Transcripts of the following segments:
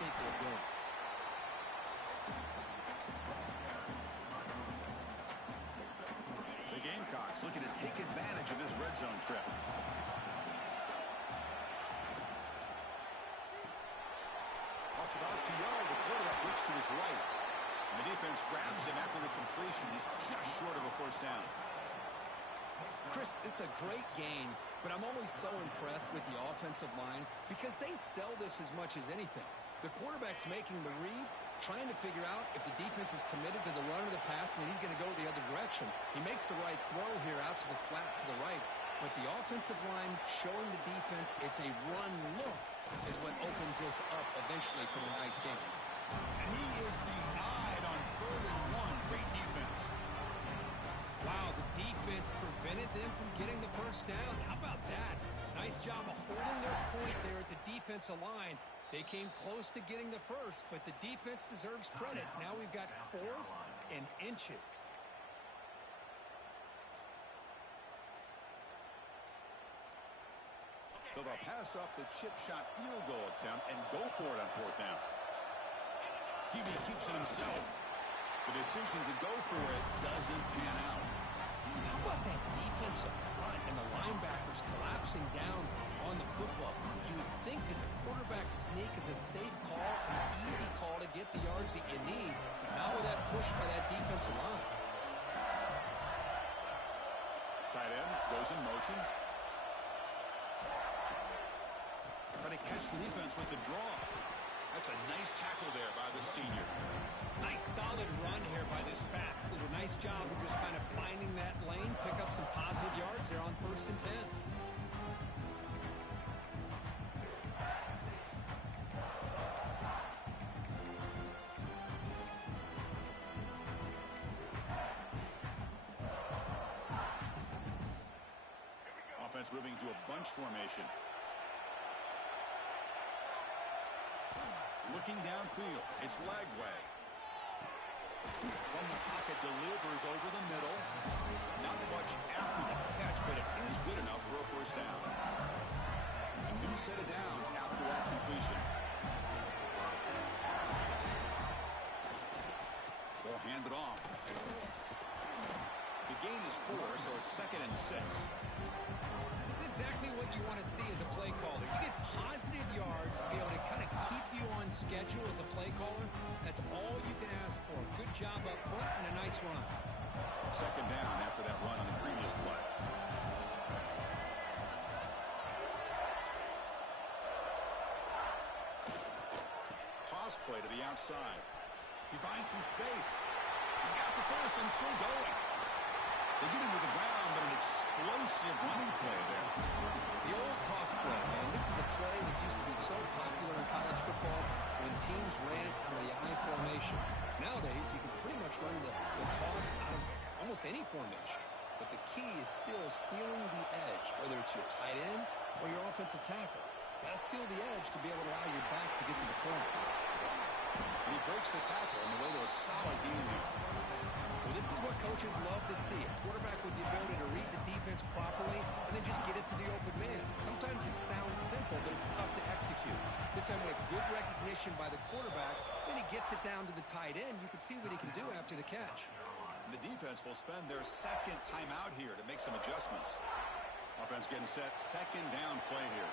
think they're doing. The Gamecocks looking to take advantage of this red zone trip. Off an RPO, the quarterback looks to his right. And the defense grabs him after the completion. He's just short of a first down. Chris, this is a great game, but I'm always so impressed with the offensive line because they sell this as much as anything. The quarterback's making the read, trying to figure out if the defense is committed to the run or the pass, and then he's going to go the other direction. He makes the right throw here out to the flat to the right, but the offensive line showing the defense it's a run look is what opens this up eventually for a nice game. And he is denied on 3rd and 1. Great defense. Wow, the defense prevented them from getting the first down. How about that? Nice job of holding their point there at the defensive line. They came close to getting the first, but the defense deserves credit. Now we've got 4th and inches. So they'll pass up the chip shot field goal attempt and go for it on 4th down. Hebe keeps it himself. The decision to go for it doesn't pan out. How about that defensive front and the linebackers collapsing down on the football? You would think that the quarterback sneak is a safe call and an easy call to get the yards that you need, but not with that push by that defensive line. Tight end goes in motion. Trying to catch the defense with the draw. That's a nice tackle there by the senior. Nice solid run here by this back. Did a nice job of just kind of finding that lane, pick up some positive yards there on 1st and 10. Offense moving to a bunch formation. Looking downfield, it's Lagway. From the pocket, delivers over the middle. Not much after the catch, but it is good enough for a first down. A new set of downs after that completion. They'll hand it off. The gain is 4, so it's 2nd and 6. This is exactly what you want to see as a play caller. You get positive yards to be able to kind of keep you on schedule as a play caller. That's all you can ask for. Good job up front and a nice run. 2nd down after that run on the previous play. Toss play to the outside. He finds some space. He's got the first and still going. They get him to the ground, but an explosive running play there. The old toss play, man. This is a play that used to be so popular in college football when teams ran out of the I formation. Nowadays, you can pretty much run the toss out of almost any formation. But the key is still sealing the edge, whether it's your tight end or your offensive tackle. Got to seal the edge to be able to allow your back to get to the corner. And he breaks the tackle on the way to a solid gain there. Well, this is what coaches love to see. A quarterback with the ability to read the defense properly and then just get it to the open man. Sometimes it sounds simple, but it's tough to execute. This time with good recognition by the quarterback, then he gets it down to the tight end. You can see what he can do after the catch. And the defense will spend their 2nd timeout here to make some adjustments. Offense getting set, 2nd down play here.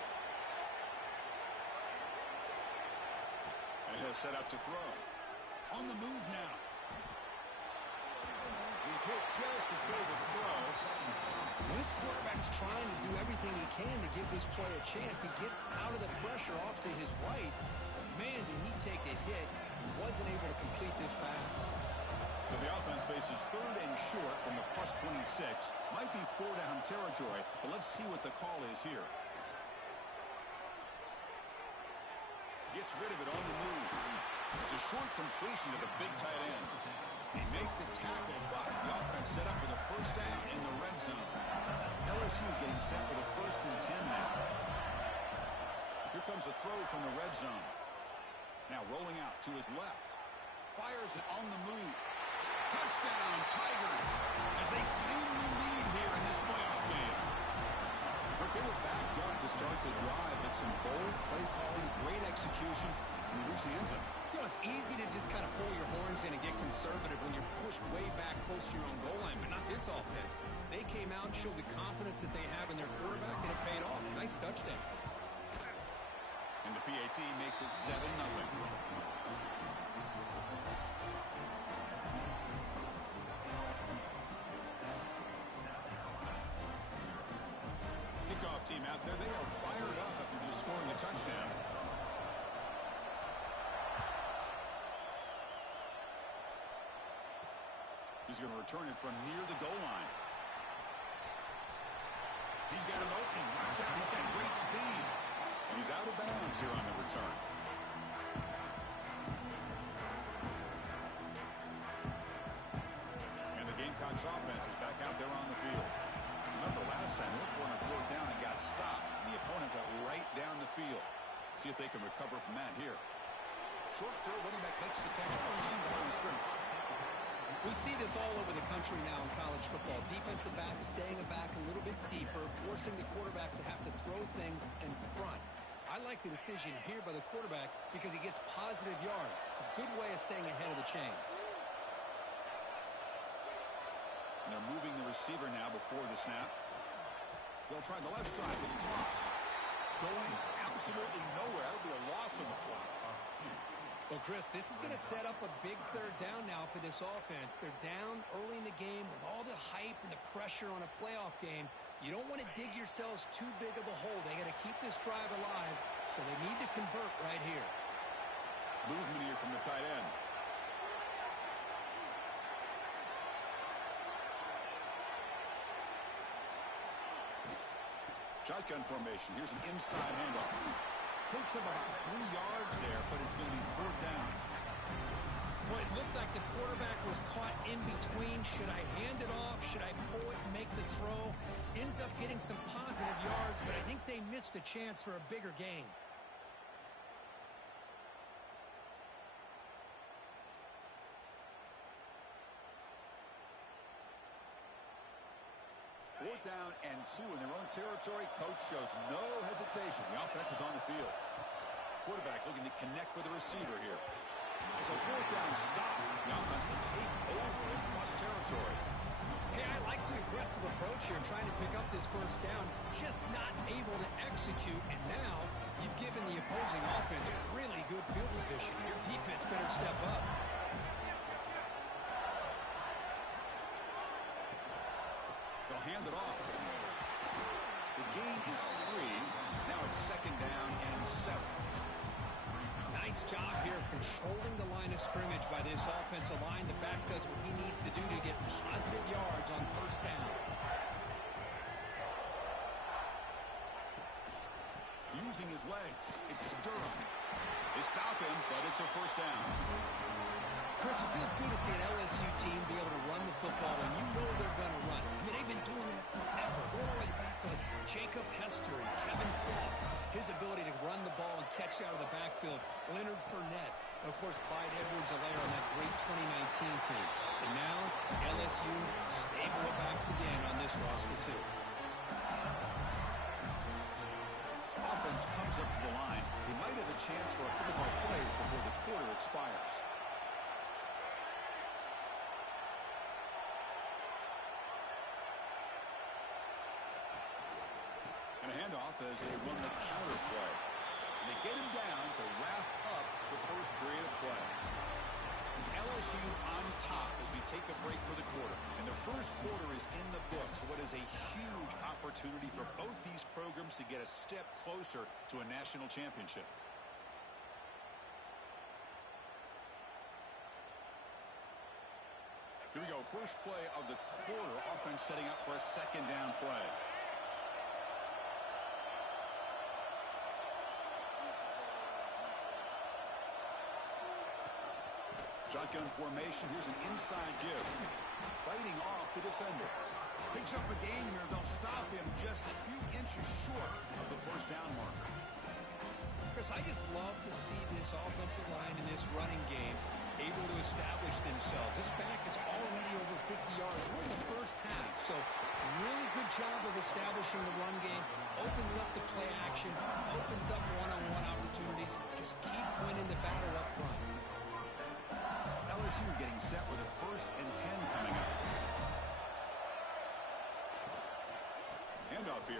And he'll set up to throw. On the move now. He's hit just before the throw. When this quarterback's trying to do everything he can to give this play a chance, he gets out of the pressure off to his right. Man, did he take a hit. He wasn't able to complete this pass. So the offense faces 3rd and short from the +26. Might be 4-down territory, but let's see what the call is here. Gets rid of it on the move. It's a short completion to the big tight end. They make the tackle, but the offense set up with a first down in the red zone. LSU getting set with a 1st and 10 now. Here comes a throw from the red zone. Now rolling out to his left. Fires it on the move. Touchdown, Tigers, as they claim the lead here in this playoff game. But they were backed up to start the drive, but some bold play calling, great execution, We reach the end zone. You know, it's easy to just kind of pull your horns in and get conservative when you're pushed way back close to your own goal line, but not this offense. They came out and showed the confidence that they have in their quarterback, and it paid off. Nice touchdown. And the PAT makes it 7-0. Kickoff team out there. They are fired up after just scoring a touchdown. He's going to return it from near the goal line. He's got an opening. Watch out. He's got great speed. And he's out of bounds here on the return. And the Gamecocks offense is back out there on the field. Remember last time, they were on a fourth down and got stopped. The opponent went right down the field. See if they can recover from that here. Short throw, running back makes the catch behind the line of scrimmage. We see this all over the country now in college football. Defensive backs staying back a little bit deeper, forcing the quarterback to have to throw things in front. I like the decision here by the quarterback because he gets positive yards. It's a good way of staying ahead of the chains. And they're moving the receiver now before the snap. They'll try the left side with a toss. Going absolutely nowhere. That'll be a loss on the fly. Well, Chris, this is going to set up a big third down now for this offense. They're down early in the game with all the hype and the pressure on a playoff game. You don't want to dig yourselves too big of a hole. They got to keep this drive alive, so they need to convert right here. Movement here from the tight end. Shotgun formation. Here's an inside handoff. Picks up about 3 yards there, but it's going to be fourth down. Well, it looked like the quarterback was caught in between. Should I hand it off? Should I pull it and make the throw? Ends up getting some positive yards, but I think they missed a chance for a bigger gain. Fourth down and 2 in their own territory. Coach shows no hesitation. The offense is on the field. Quarterback looking to connect with the receiver here. It's a fourth down stop. The offense will take over in plus territory. Hey, I like the aggressive approach here, trying to pick up this first down, just not able to execute. And now you've given the opposing offense really good field position. Your defense better step up. They'll hand it off. The gain is 3. Now it's second down and 7. Nice job here of controlling the line of scrimmage by this offensive line. The back does what he needs to do to get positive yards on first down. Using his legs. It's Durham. They stop him, but it's a first down. Chris, it feels good to see an LSU team be able to run the football, and you know they're going to run. I mean, they've been doing that forever, going all the way back to Jacob Hester and Kevin Falk. His ability to run the ball and catch out of the backfield. Leonard Fournette. And, of course, Clyde Edwards-Helaire on that great 2019 team. And now, LSU stable of backs again on this roster, too. Offense comes up to the line. He might have a chance for a couple more plays before the quarter expires. And a handoff as they run the counter play. And they get him down to wrap up the first period of play. It's LSU on top as we take a break for the quarter. And the first quarter is in the books. What is a huge opportunity for both these programs to get a step closer to a national championship. Here we go. First play of the quarter. Offense setting up for a second down play. Shotgun formation. Here's an inside give. Fighting off the defender. Picks up a gain here. They'll stop him just a few inches short of the first down marker. Chris, I just love to see this offensive line in this running game able to establish themselves. This back is already over 50 yards. We're in the first half, so really good job of establishing the run game. Opens up the play action, opens up one-on-one opportunities. Just keep winning the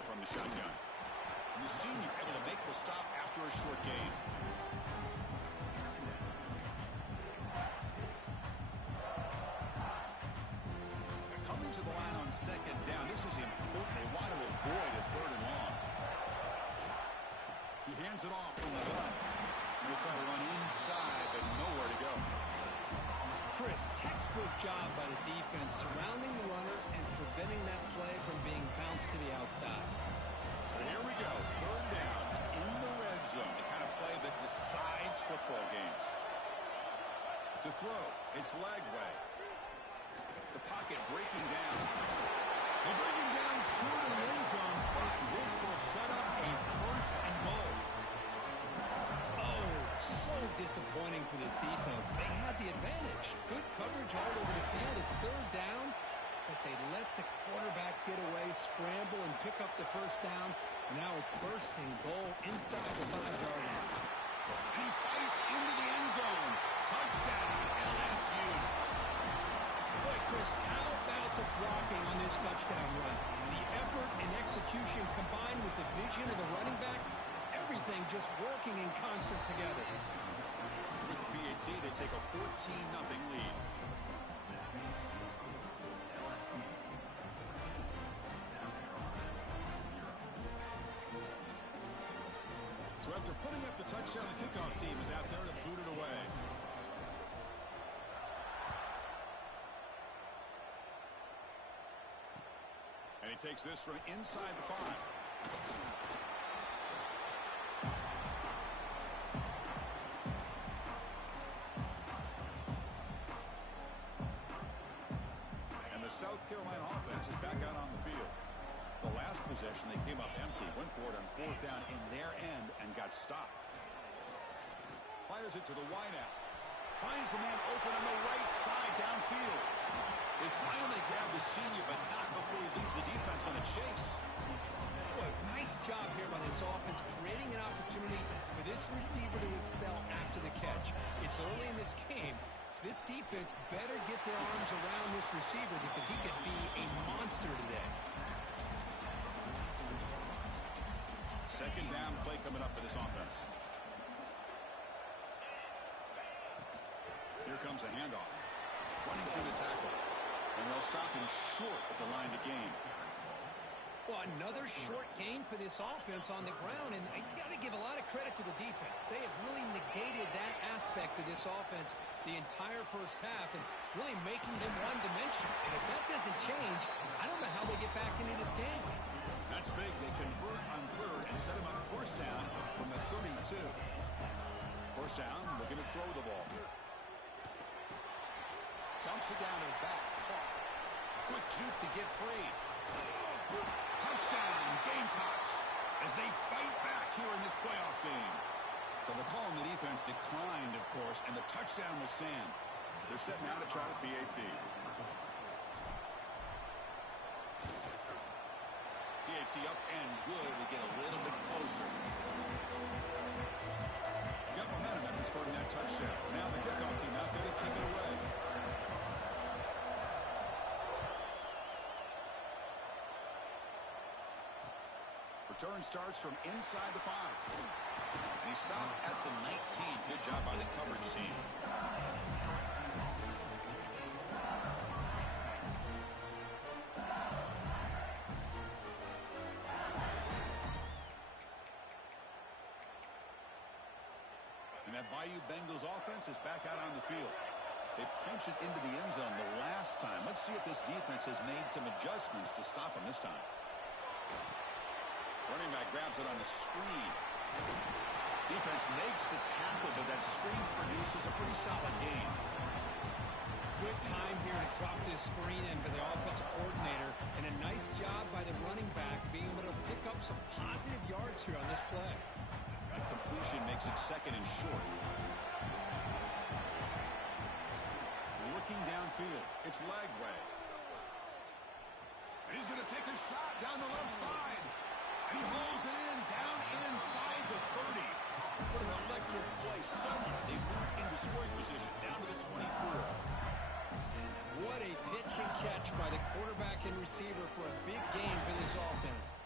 from the shotgun. And the senior able to make the stop after a short gain. Coming to the line on second down. This is important. They want to avoid a third and long. He hands it off from the gun. They try to run inside, but nowhere to go. Chris, textbook job by the defense surrounding the runner and preventing that play from being bounced to the outside. So here we go. Third down in the red zone. The kind of play that decides football games. To throw, it's Lagway. The pocket breaking down. They're breaking down short of the end zone, but this will set up a first and goal. Oh, so disappointing for this defense. They had the advantage. Good coverage all over the field. It's third down, but they let the quarterback get away, scramble, and pick up the first down. Now it's first and goal inside the 5-yard line. And he fights into the end zone. Touchdown, LSU. Boy, Chris, how about the blocking on this touchdown run? The effort and execution combined with the vision of the running back, everything just working in concert together. With the PAT, they take a 14-0 lead. So after putting up the touchdown, the kickoff team is out there to boot it away. And he takes this from inside the 5. And the South Carolina offense is back out on the field. The last possession, they came up empty, went for it on fourth down in their end and got stopped. Fires it to the wideout. Finds a man open on the right side downfield. They finally grab the senior, but not before he leads the defense on a chase. Boy, nice job here by this offense, creating an opportunity for this receiver to excel after the catch. It's early in this game, so this defense better get their arms around this receiver because he could be a monster today. Second down play coming up for this offense. Here comes a handoff. Running through the tackle. And they'll stop him short at the line to gain. Well, another short gain for this offense on the ground, and you got to give a lot of credit to the defense. They have really negated that aspect of this offense the entire first half and really making them one-dimensional. And if that doesn't change, I don't know how they get back into this game. That's big. They convert on third and set him up first down from the 32. First down, looking to throw the ball. Dumps it down to the back. Caught. Quick juke to get free. Touchdown, Gamecocks, as they fight back here in this playoff game. So the call on the defense declined, of course, and the touchdown will stand. They're setting out to try the PAT. PAT up and good. We get a little bit closer. Got momentum after scoring that touchdown. Now the kickoff team out there to kick it away. Return starts from inside the 5. And he stopped at the 19. Good job by the coverage team. And that Bayou Bengals offense is back out on the field. They punch it into the end zone the last time. Let's see if this defense has made some adjustments to stop them this time. Running back grabs it on the screen. Defense makes the tackle, but that screen produces a pretty solid gain. Good time here to drop this screen in by the offensive coordinator, and a nice job by the running back being able to pick up some positive yards here on this play. That completion makes it second and short. Looking downfield, it's Lagway. And he's going to take a shot down the left side. And he hauls it in down inside the 30. What an electric play. Suddenly they move into scoring position down to the 24. What a pitch and catch by the quarterback and receiver for a big game for this offense.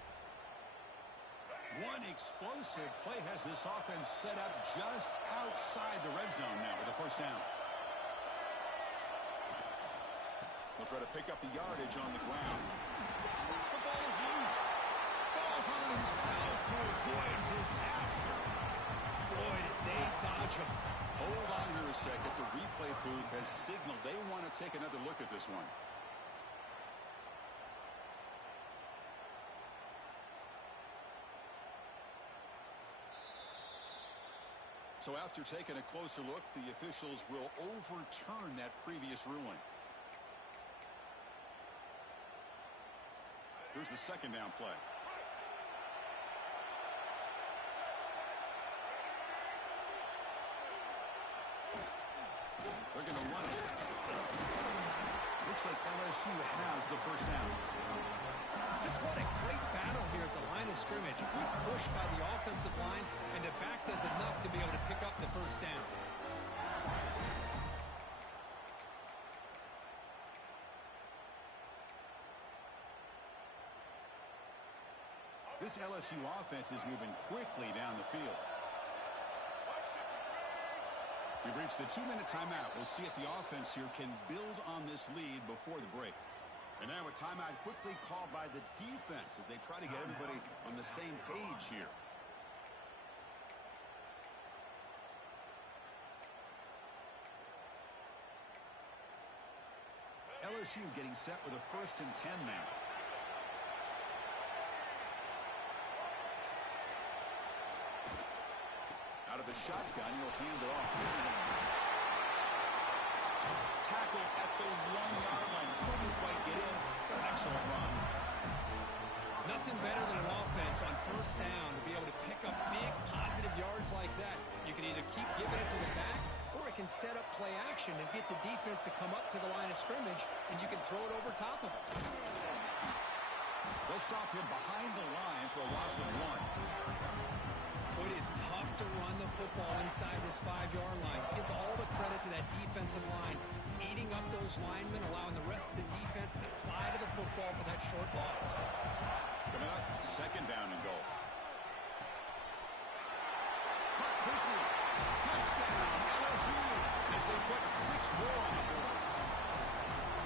One explosive play has this offense set up just outside the red zone now with a first down. They'll try to pick up the yardage on the ground. The ball is loose. Falls on himself to avoid disaster. Boy, did they dodge him. Hold on here a second. The replay booth has signaled they want to take another look at this one. So after taking a closer look, the officials will overturn that previous ruling. Here's the second down play. They're going to run it. Looks like LSU has the first down. Just what a great battle here at the line of scrimmage. Good push by the offensive line, and the back does enough to be able to pick up the first down. This LSU offense is moving quickly down the field. We've reached the 2-minute timeout. We'll see if the offense here can build on this lead before the break. And now a timeout quickly called by the defense as they try to get everybody on the same page here. LSU getting set with a 1st and 10 now. Out of the shotgun, he'll hand it off. Tackle at the 1-yard line. Couldn't quite get in. But an excellent run. Nothing better than an offense on first down to be able to pick up big positive yards like that. You can either keep giving it to the back, or it can set up play action and get the defense to come up to the line of scrimmage, and you can throw it over top of it. They'll stop him behind the line for a loss of 1. It is tough to run the football inside this 5-yard line. Give all the credit to that defensive line, eating up those linemen, allowing the rest of the defense to fly to the football for that short loss. Coming up, 2nd down and goal. Cut quickly. Touchdown, LSU, as they put 6 more on the board.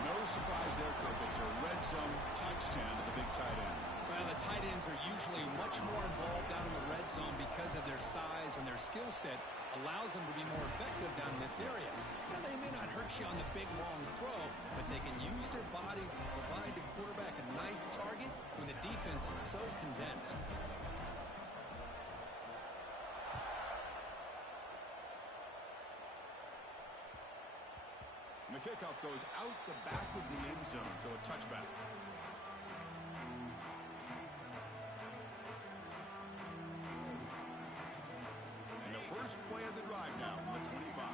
No surprise there, Kirk. It's a red zone touchdown to the big tight end. Well, the tight ends are usually much more involved down in the red zone because of their size and their skill set allows them to be more effective down in this area. Now, they may not hurt you on the big, long throw, but they can use their bodies to provide the quarterback a nice target when the defense is so condensed. And the kickoff goes out the back of the end zone, so a touchback. First play of the drive now from the 25.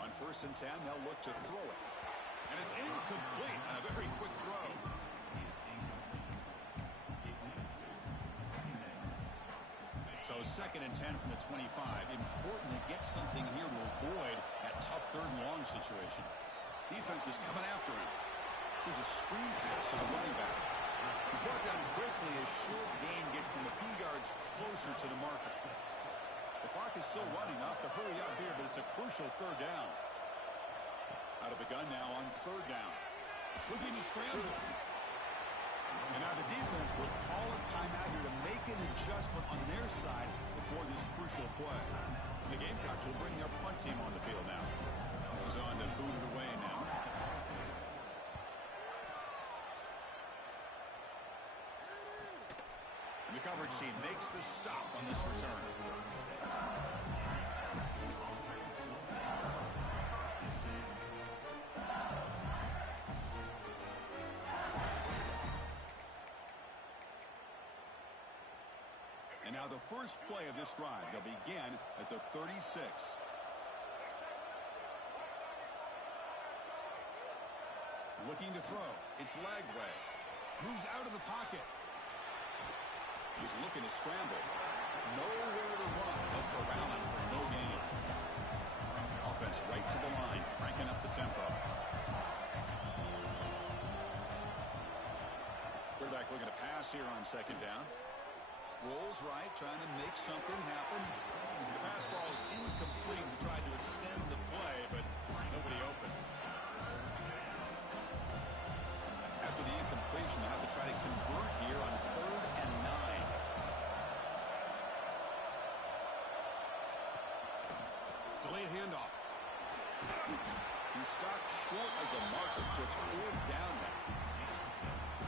On 1st and 10, they'll look to throw it. And it's incomplete. A very quick throw. So 2nd and 10 from the 25. Important to get something here to avoid that tough 3rd and long situation. Defense is coming after him. Here's a screen pass to the running back. He's brought down quickly as short gain gets them a few yards closer to the marker. The clock is still running. Off to hurry up here, but it's a crucial 3rd down. Out of the gun now on 3rd down. Looking to scramble. And now the defense will call a timeout here to make an adjustment on their side before this crucial play. The Gamecocks will bring their punt team on the field now. Goes on to boot it away now. And the coverage team makes the stop on this return. And now the first play of this drive. They'll begin at the 36. Looking to throw. It's Lagway. Moves out of the pocket. He's looking to scramble. Nowhere to run. But Corrallin for no gain. Offense right to the line, cranking up the tempo. Quarterback looking to pass here on second down. Rolls right, trying to make something happen. The pass ball is incomplete. He tried to extend the play, but nobody open. After the incompletion, they'll have to try to convert here on 3rd and 9. Delayed handoff. He stopped short of the marker, so it's 4th down now.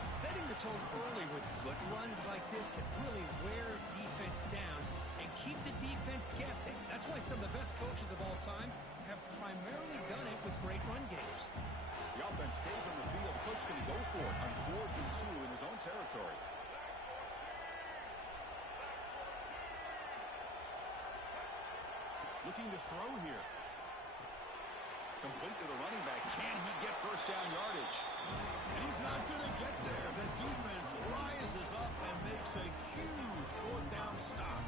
Setting the tone early with good runs like this can really wear defense down and keep the defense guessing. That's why some of the best coaches of all time have primarily done it with great run games. The offense stays on the field. Coach going to go for it on 4th and 2 in his own territory. Looking to throw here. Complete to the running back. Can he get first down yardage? And he's not going to get there. The defense rises up and makes a huge 4th down stop.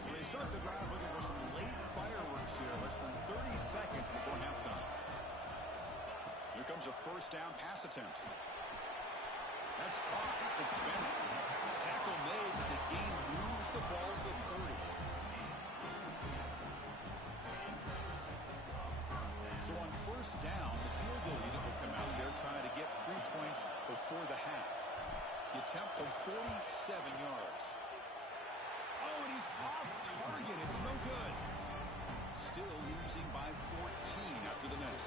So they start the drive looking for some late fireworks here. Less than 30 seconds before halftime. Here comes a first down pass attempt. That's caught. It's Bennett. Tackle made, but the game moves the ball to the 30. So on first down, the field goal unit will come out there trying to get 3 points before the half. The attempt from 47 yards. Oh, and he's off target. It's no good. Still losing by 14 after the miss.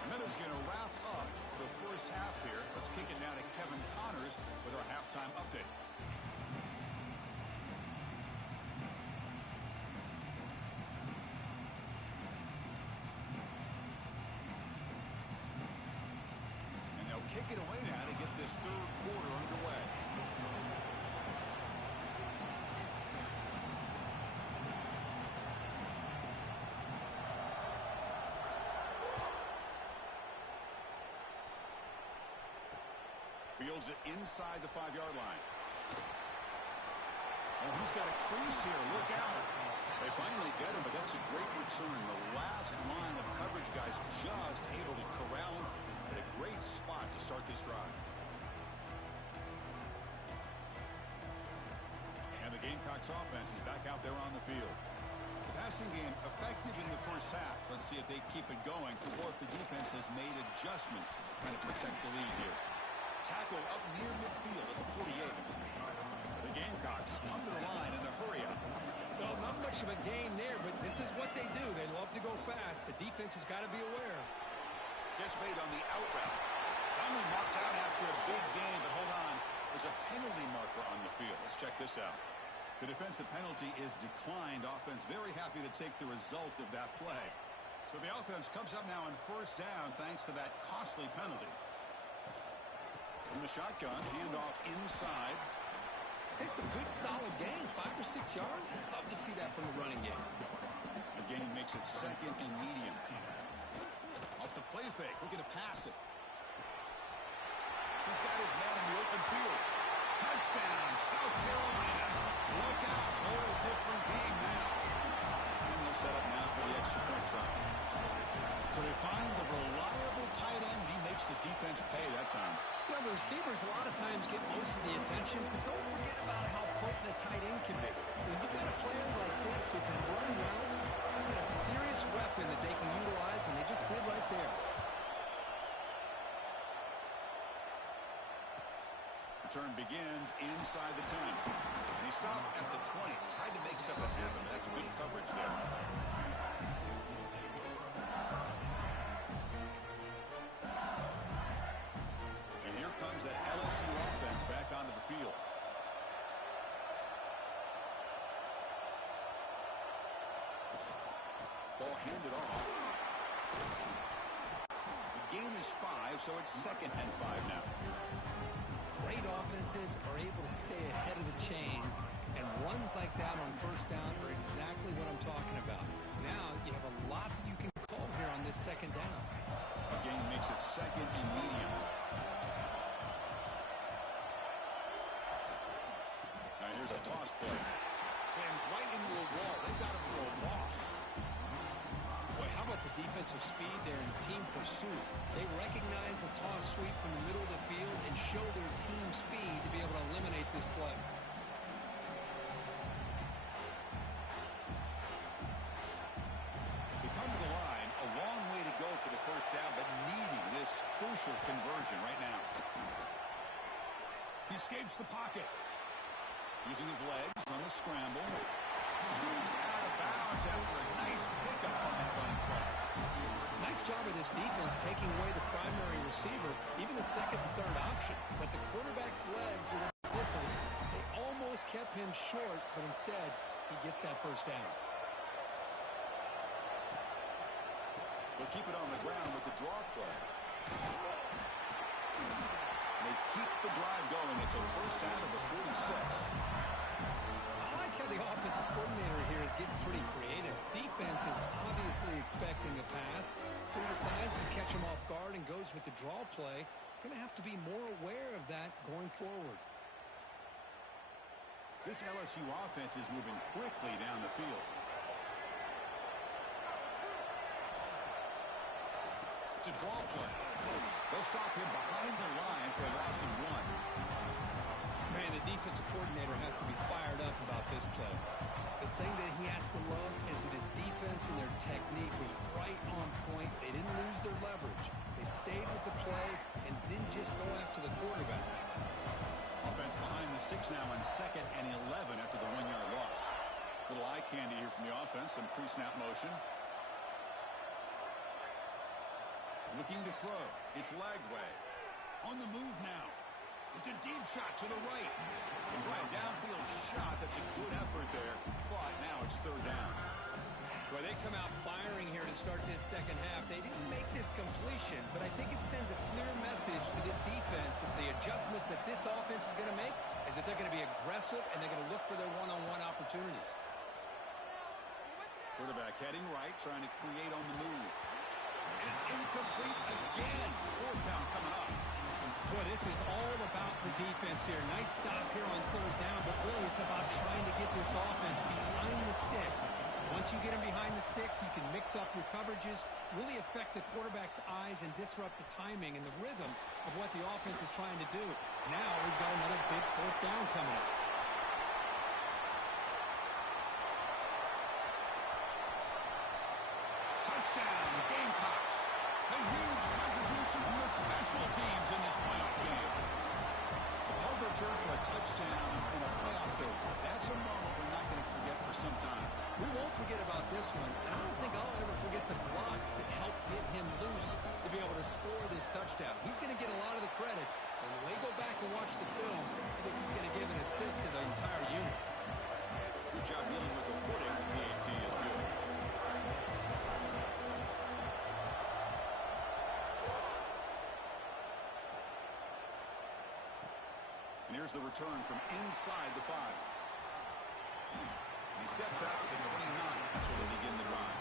And that is going to wrap up the first half here. Let's kick it now to Kevin Connors with our halftime update. Kick it away now to get this 3rd quarter underway. Fields it inside the 5-yard line. Oh, he's got a crease here. Look out. They finally get him, but that's a great return. The last line of coverage guys just able to corral him. A great spot to start this drive. And the Gamecocks offense is back out there on the field. The passing game effective in the first half. Let's see if they keep it going or if the defense has made adjustments trying to protect the lead here. Tackle up near midfield at the 48. The Gamecocks under the line in the hurry up. Well, not much of a gain there, but this is what they do. They love to go fast. The defense has got to be aware. Catch made on the out route. Finally marked out after a big game, but hold on. There's a penalty marker on the field. Let's check this out. The defensive penalty is declined. Offense very happy to take the result of that play. So the offense comes up now on first down thanks to that costly penalty. From the shotgun, handoff inside. Hey, some good solid gain. 5 or 6 yards. Love to see that from the running game. The gain makes it 2nd and medium. Off the play fake, looking to pass it. He's got his man in the open field. Touchdown, South Carolina. Look out, whole different game now. And they'll set up now for the extra point try. So they find the reliable tight end, and he makes the defense pay that time. You know, the receivers a lot of times get most of the attention, but don't forget about how potent a tight end can be. When you've got a player like this who can run routes, you've got a serious weapon that they can utilize, and they just did right there. Return begins inside the 10. And he stopped at the 20. Tried to make something happen. That's good coverage there. And here comes that LSU offense back onto the field. Ball handed off. The game is 5, so it's 2nd and 5 now. Great offenses are able to stay ahead of the chains, and runs like that on first down are exactly what I'm talking about. Now you have a lot that you can call here on this 2nd down. Again, makes it 2nd and medium. Now here's a toss play. Sends right into a wall. They've got him for a loss. Boy, how about the defensive speed there in team pursuit? They recognize the toss sweep from the middle of the field and show their team speed to be able to eliminate this play. They come to the line, a long way to go for the first down, but needing this crucial conversion right now. He escapes the pocket. Using his legs on the scramble. Scoots out of bounds after a nice pickup on that running play. Nice job of this defense taking away the primary receiver, even the second and third option. But the quarterback's legs are the difference. They almost kept him short, but instead, he gets that first down. They'll keep it on the ground with the draw play. They keep the drive going. It's a first down of the 46. I like how the offensive coordinator here is getting pretty creative. Defense is obviously expecting a pass, so he decides to catch him off guard and goes with the draw play. Going to have to be more aware of that going forward. This LSU offense is moving quickly down the field. It's a draw play. They'll stop him behind the line for a loss of 1. Man, the defensive coordinator has to be fired up about this play. The thing that he has to love is that his defense and their technique was right on point. They didn't lose their leverage. They stayed with the play and didn't just go after the quarterback. Offense behind the 6 now on 2nd and 11 after the 1-yard loss. Little eye candy here from the offense. Some pre-snap motion. Looking to throw. It's Lagway. On the move now. It's a deep shot to the right. A dry downfield shot. That's a good effort there. But now it's 3rd down. Well, they come out firing here to start this second half. They didn't make this completion, but I think it sends a clear message to this defense that the adjustments that this offense is going to make is that they're going to be aggressive and they're going to look for their one-on-one opportunities. Quarterback heading right, trying to create on the move. It's incomplete again. 4th down coming up. Boy, this is all about the defense here. Nice stop here on 3rd down, but really it's about trying to get this offense behind the sticks. Once you get them behind the sticks, you can mix up your coverages, really affect the quarterback's eyes and disrupt the timing and the rhythm of what the offense is trying to do. Now we've got another big 4th down coming up. Touchdown, Gamecocks. A huge contribution from the special teams in this playoff game. A punt return for a touchdown in a playoff game. That's a moment we're not going to forget for some time. We won't forget about this one, and I don't think I'll ever forget the blocks that helped get him loose to be able to score this touchdown. He's going to get a lot of the credit, and when they go back and watch the film, I think he's going to give an assist to the entire unit. Good job dealing with the footing. PAT is good. And here's the return from inside the 5. He steps out to the 29. That's where they begin the drive.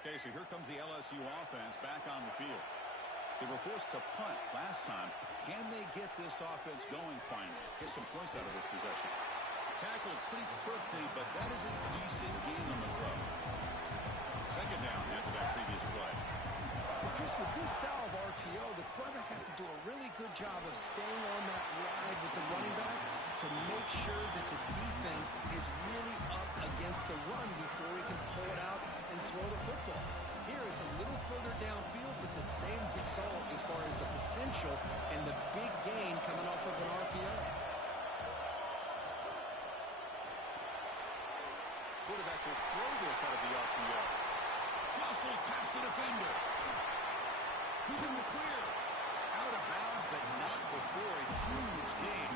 Okay, so here comes the LSU offense back on the field. They were forced to punt last time. Can they get this offense going finally? Get some points out of this possession. Tackled pretty quickly, but that is a decent gain on the throw. 2nd down after that previous play. Well, Chris, with this style of RPO, the quarterback has to do a really good job of staying on that ride with the running back to make sure that the defense is really up against the run before he can pull it out and throw the football. Here, it's a little further downfield, but the same result as far as the potential and the big gain coming off of an RPO. Quarterback will throw this out of the RPO. Muscles past the defender. Who's in the clear? Out of bounds, but not before a huge gain.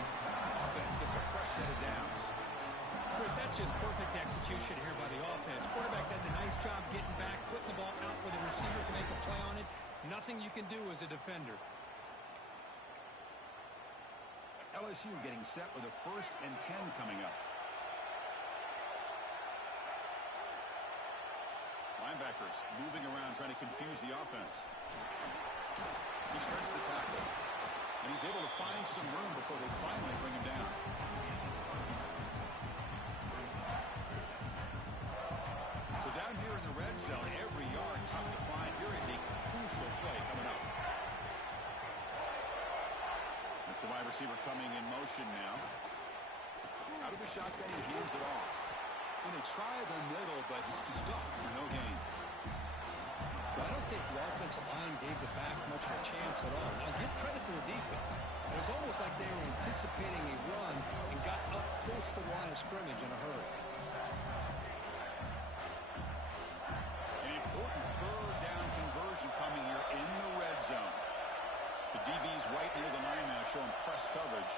Offense gets a fresh set of downs. Chris, that's just perfect execution here by the offense. Quarterback does a nice job getting back, putting the ball out with a receiver to make a play on it. Nothing you can do as a defender. LSU getting set with a 1st and 10 coming up. Linebackers moving around trying to confuse the offense. He shreds the tackle. And he's able to find some room before they finally bring him down. So down here in the red zone, every yard tough to find. Here is a crucial play coming up. That's the wide receiver coming in motion now. Out of the shotgun, he hands it off. And they try the middle, but stuck for no gain. Well, I don't think the offensive line gave the back much of a chance at all. Now, give credit to the defense. It was almost like they were anticipating a run and got up close to the line of scrimmage in a hurry. An important third down conversion coming here in the red zone. The DB's right near the line now showing press coverage.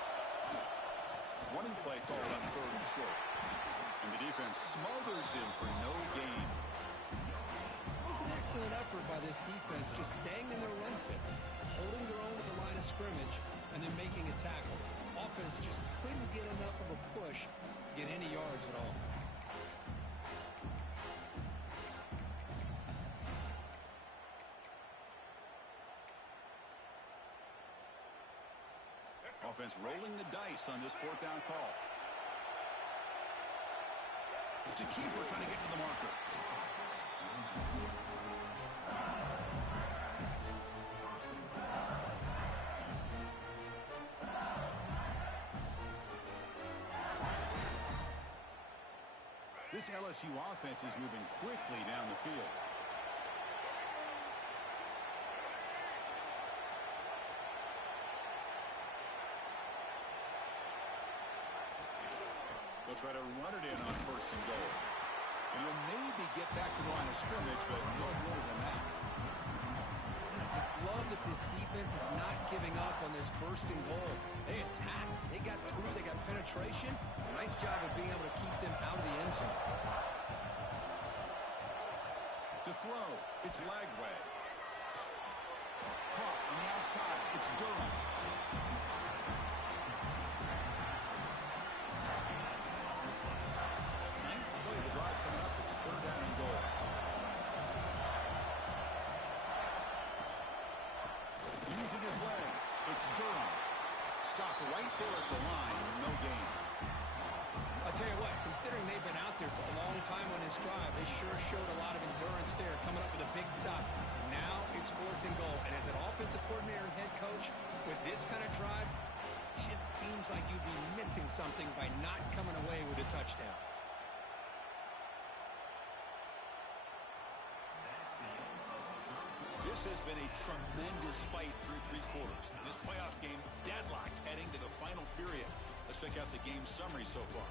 Running play called on third and short. And the defense smothers him for no gain. It was an excellent effort by this defense, just staying in their run fits, holding their own at the line of scrimmage, and then making a tackle. Offense just couldn't get enough of a push to get any yards at all. Offense rolling the dice on this fourth down call. It's a keeper trying to get to the marker. This LSU offense is moving quickly down the field. They'll try to run it in on first and goal. And he'll maybe get back to the line of scrimmage, but no more than that. And I just love that this defense is not giving up on this first and goal. They attacked. They got through. They got penetration. Nice job of being able to keep them out of the end zone. To throw, it's Lagway. Caught on the outside, it's Durham. It's Durham. Stopped right there at the line. No gain. I'll tell you what, considering they've been out there for a long time on this drive, they sure showed a lot of endurance there, coming up with a big stop. And now it's fourth and goal. And as an offensive coordinator and head coach, with this kind of drive, it just seems like you'd be missing something by not coming away with a touchdown. This has been a tremendous fight through three quarters. This playoff game deadlocked heading to the final period. Let's check out the game summary so far.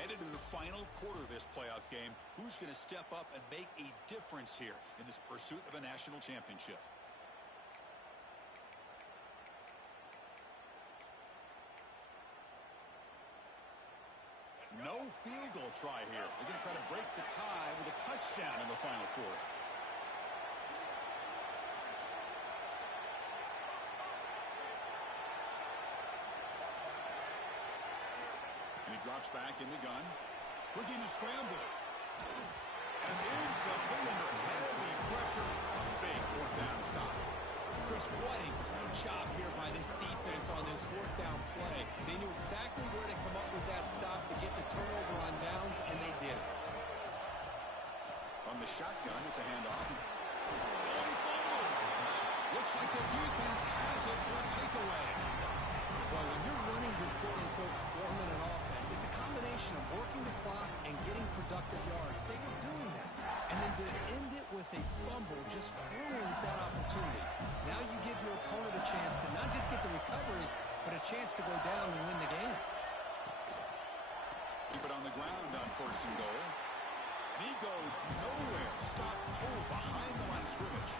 Headed to the final quarter of this playoff game, who's going to step up and make a difference here in this pursuit of a national championship? No field goal try here. They're going to try to break the tie with a touchdown in the final quarter. And he drops back in the gun. Looking to scramble. And it's incomplete under heavy pressure. Big fourth down stop. Chris, what a great job here by this defense on this fourth down play. They knew exactly where to come up with that stop to get the turnover on downs, and they did it. On the shotgun, it's a handoff. Oh, he fumbles. Looks like the defense has it for a takeaway. Well, when you're running your quote-unquote 4-minute offense, it's a combination of working the clock and getting productive yards. They were doing that. And then to end it with a fumble just ruins that opportunity. Now you give your opponent a chance to not just get the recovery, but a chance to go down and win the game. Keep it on the ground on first and goal. And he goes nowhere. Stop cold behind the line of scrimmage.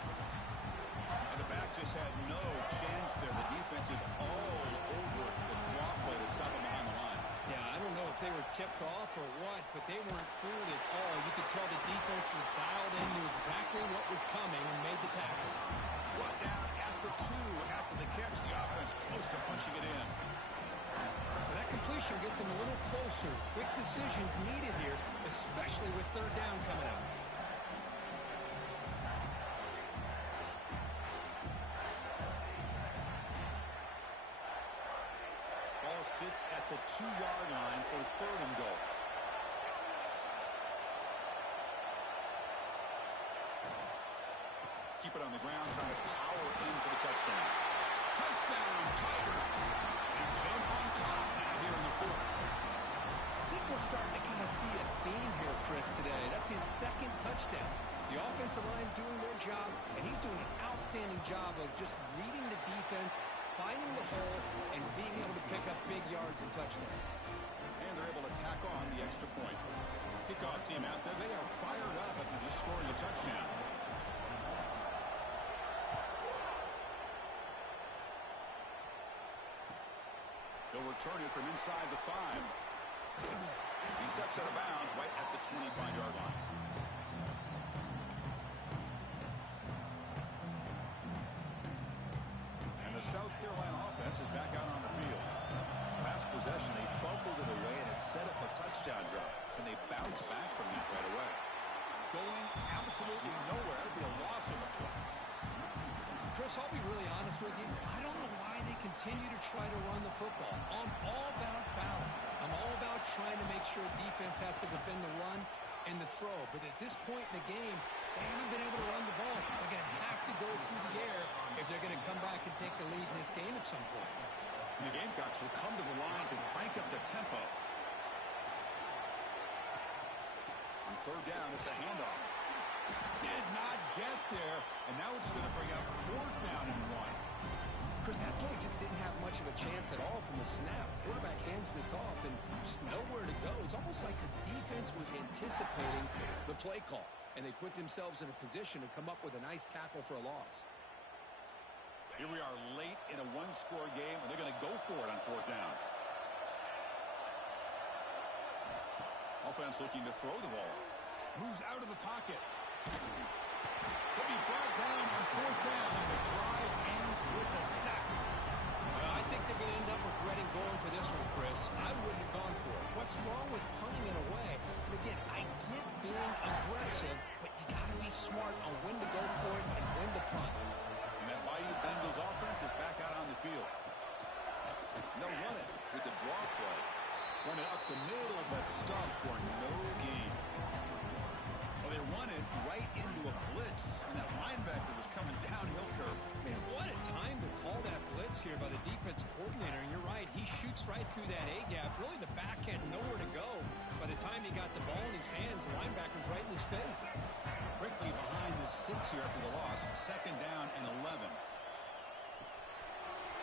And the back just had no chance there. The defense is all over the drop play to stop him behind the line. Yeah, I don't know if they were tipped off or what, but they weren't fooled at all. You could tell the defense was dialed in, knew exactly what was coming, and made the tackle. Brought down at the 2 after the catch. The offense close to punching it in. Well, that completion gets them a little closer. Quick decisions needed here, especially with third down coming out. blitz at the 2-yard line for 3rd and goal. Keep it on the ground, trying to power in for the touchdown. Touchdown, Tigers! And jump on top now here in the 4th. I think we're starting to kind of see a theme here, Chris, today. That's his 2nd touchdown. The offensive line doing their job, and he's doing an outstanding job of just reading the defense, finding the hole, and being able to pick up big yards and touchdowns. And they're able to tack on the extra point. Kickoff team out there, they are fired up after just scoring a touchdown. They'll return it from inside the 5. He steps out of bounds right at the 25-yard line. And the South Carolina offense is back out on the field. Last possession, they fumbled it away, and it set up a touchdown drive. Can they bounce back from that right away? Going absolutely nowhere. It'll be a loss of a play. Chris, I'll be really honest with you. I don't know why they continue to try to run the football. I'm all about balance. I'm all about trying to make sure defense has to defend the run and the throw. But at this point in the game, they haven't been able to run the ball. They're going to have to go through the air if they're going to come back and take the lead in this game at some point. And the Gamecocks will come to the line to crank up the tempo. On 3rd down, it's a handoff. Did not get there, and now it's going to bring up 4th down and 1. Chris, that play just didn't have much of a chance at all from the snap. Quarterback hands this off, and just nowhere to go. It's almost like the defense was anticipating the play call, and they put themselves in a position to come up with a nice tackle for a loss. Here we are late in a 1-score game, and they're going to go for it on 4th down. Offense looking to throw the ball. Moves out of the pocket. He'll be brought down on 4th down, and the drive ends with a sack. Well, I think they're going to end up regretting going for this one, Chris. I wouldn't have gone for it. What's wrong with punting it away? And again, I get being aggressive, but you got to be smart on when to go for it and when to punt. And that Bayou Bengals offense is back out on the field. No run it with the draw play. Run it up the middle, but stuff for no gain. Well, they run it right into a blitz, and that linebacker was coming downhill curve. Man, what a time to call that blitz here by the defensive coordinator. And you're right, he shoots right through that A-gap. Really, the back had nowhere to go. By the time he got the ball in his hands, the linebacker's right in his face. Quickly behind the sticks here after the loss. 2nd down and 11.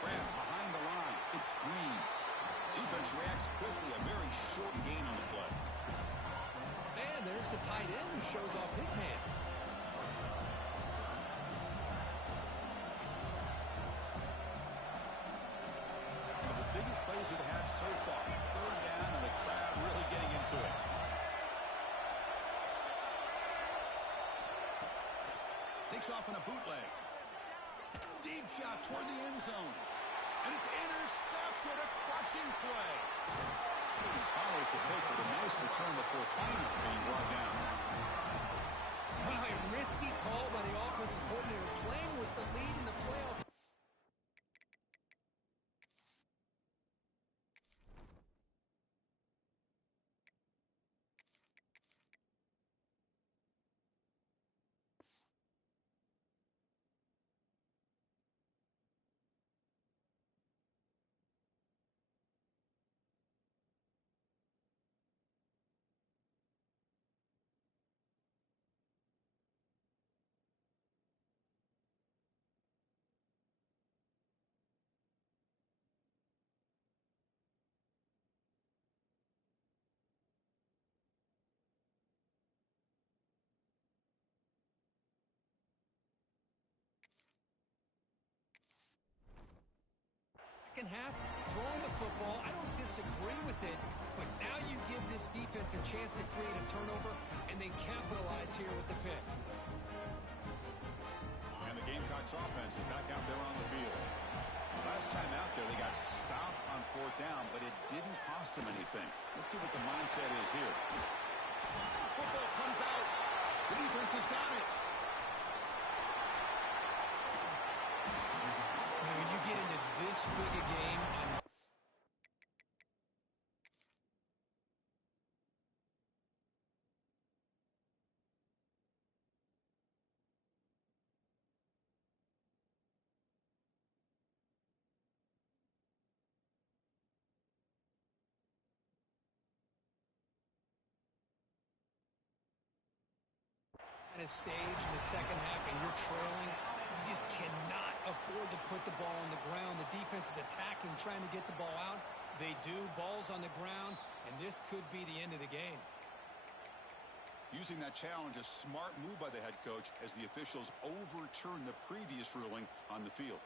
Grant behind the line. It's Green. Defense reacts quickly. A very short gain on the play. And there's the tight end who shows off his hands. One of the biggest plays we've had so far. 3rd down, and the crowd really getting into it. Takes off on a bootleg. Deep shot toward the end zone. And it's intercepted. A crushing play. Follows the pick with a nice return before finally being brought down. Wow, a risky call by the offensive coordinator, playing with the lead in the playoff. Second half, throwing the football, I don't disagree with it, but now you give this defense a chance to create a turnover and then capitalize here with the pick. And the Gamecocks offense is back out there on the field. Last time out there, they got stopped on 4th down, but it didn't cost them anything. Let's see what the mindset is here. Football comes out. The defense has got it. When you get into this big a game, in a stage in the second half and you're trailing, you just cannot afford to put the ball on the ground. The defense is attacking, trying to get the ball out. They do. Ball's on the ground, and this could be the end of the game. Using that challenge, a smart move by the head coach as the officials overturn the previous ruling on the field.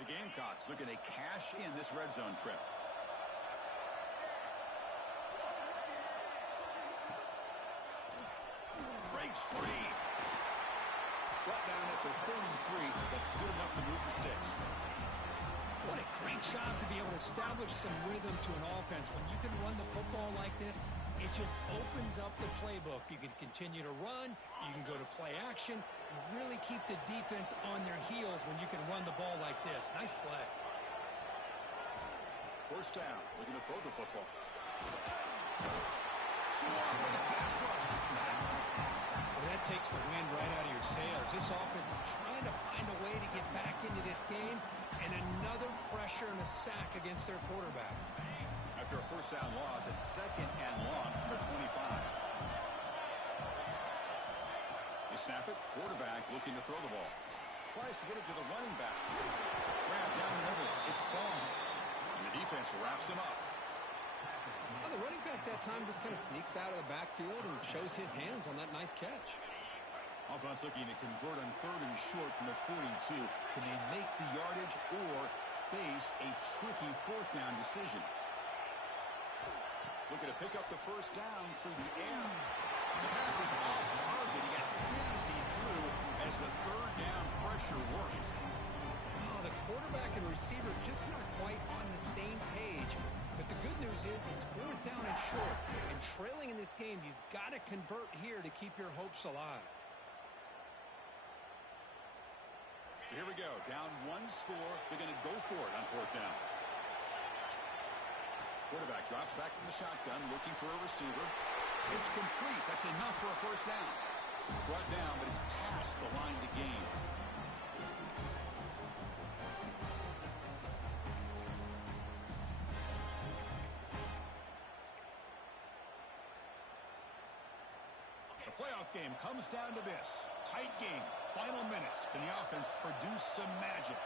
The Gamecocks looking to cash in this red zone trip. Breaks free. Brought down at the 33. That's good enough to move the sticks. What a great job to be able to establish some rhythm to an offense. When you can run the football like this, it just opens up the playbook. You can continue to run. You can go to play action. You really keep the defense on their heels when you can run the ball like this. Nice play. First down. Looking to throw the football. Swarm with a pass rush. Well, that takes the wind right out of your sails. This offense is trying to find a way to get back into this game, and another pressure and a sack against their quarterback. After a first down loss, it's second and long for 25. They snap it. Quarterback looking to throw the ball. Tries to get it to the running back. Grab down the middle. It's Baum. And the defense wraps him up. Well, the running back that time just kind of sneaks out of the backfield and shows his hands on that nice catch. Offense looking to convert on third and short from the 42. Can they make the yardage or face a tricky fourth down decision? Looking to pick up the first down through the air. The pass is off target. He got hit as he threw as the third down pressure works. Oh, the quarterback and receiver just not quite on the same page. But the good news is it's fourth down and short. And trailing in this game, you've got to convert here to keep your hopes alive. So here we go. Down one score. They're going to go for it on fourth down. Quarterback drops back from the shotgun, looking for a receiver. It's complete. That's enough for a first down. Brought down, but it's past the line to gain. The playoff game comes down to this. Tight game. Final minutes. Can the offense produce some magic?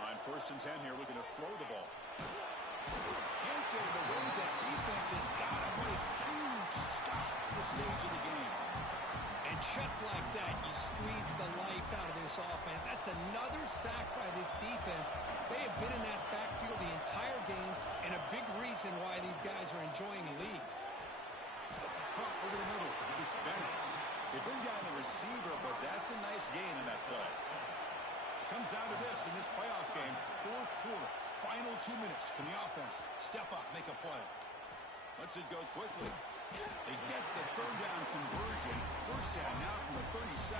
On first and 10 here, looking to throw the ball. Can't get it away. That defense has got him. What a huge stop at this stage of the game. And just like that, you squeeze the life out of this offense. That's another sack by this defense. They have been in that backfield the entire game, and a big reason why these guys are enjoying the lead. Pump over the middle. It's Bennett. They bring down the receiver, but that's a nice gain in that play. Comes down to this in this playoff game. Fourth quarter. Final 2 minutes. Can the offense step up, make a play? Lets it go quickly. They get the third down conversion. First down now from the 37.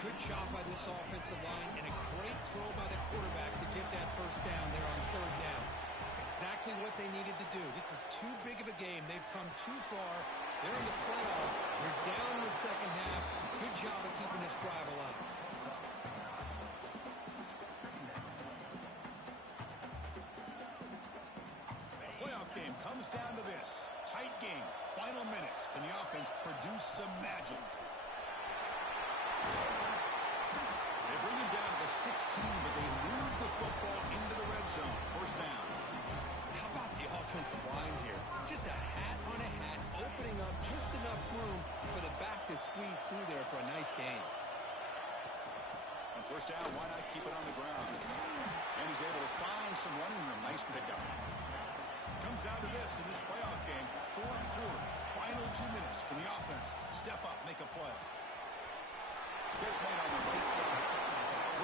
Good job by this offensive line and a great throw by the quarterback to get that first down there on third down. It's exactly what they needed to do. This is too big of a game. They've come too far. They're in the playoff. They're down in the second half. Good job of keeping this drive alive. Game comes down to this. Tight game. Final minutes. Can the offense produce some magic? They bring him down to the 16, but they move the football into the red zone. First down. How about the offensive line here? Just a hat on a hat, opening up just enough room for the back to squeeze through there for a nice gain. On first down, why not keep it on the ground? And he's able to find some running room. Nice pickup. Comes down to this in this playoff game. Fourth quarter. Final 2 minutes. Can the offense step up, make a play? Catch made on the right side.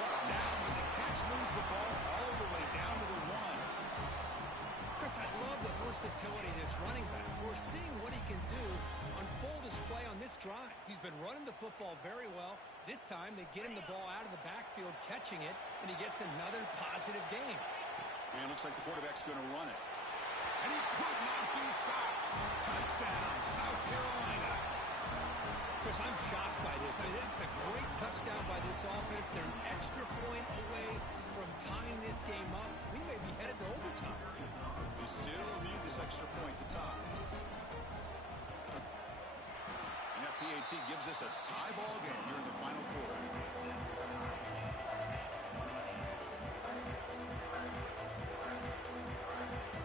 Brought down, but the catch moves the ball all the way down to the 1. Chris, I love the versatility of this running back. We're seeing what he can do on full display on this drive. He's been running the football very well. This time, they get him the ball out of the backfield, catching it, and he gets another positive game. And it looks like the quarterback's going to run it. And he could not be stopped. Touchdown, South Carolina. Chris, I'm shocked by this. I mean, this is a great touchdown by this offense. They're an extra point away from tying this game up. We may be headed to overtime. We still need this extra point to tie. efficiency gives us a tie ball game here in the final quarter.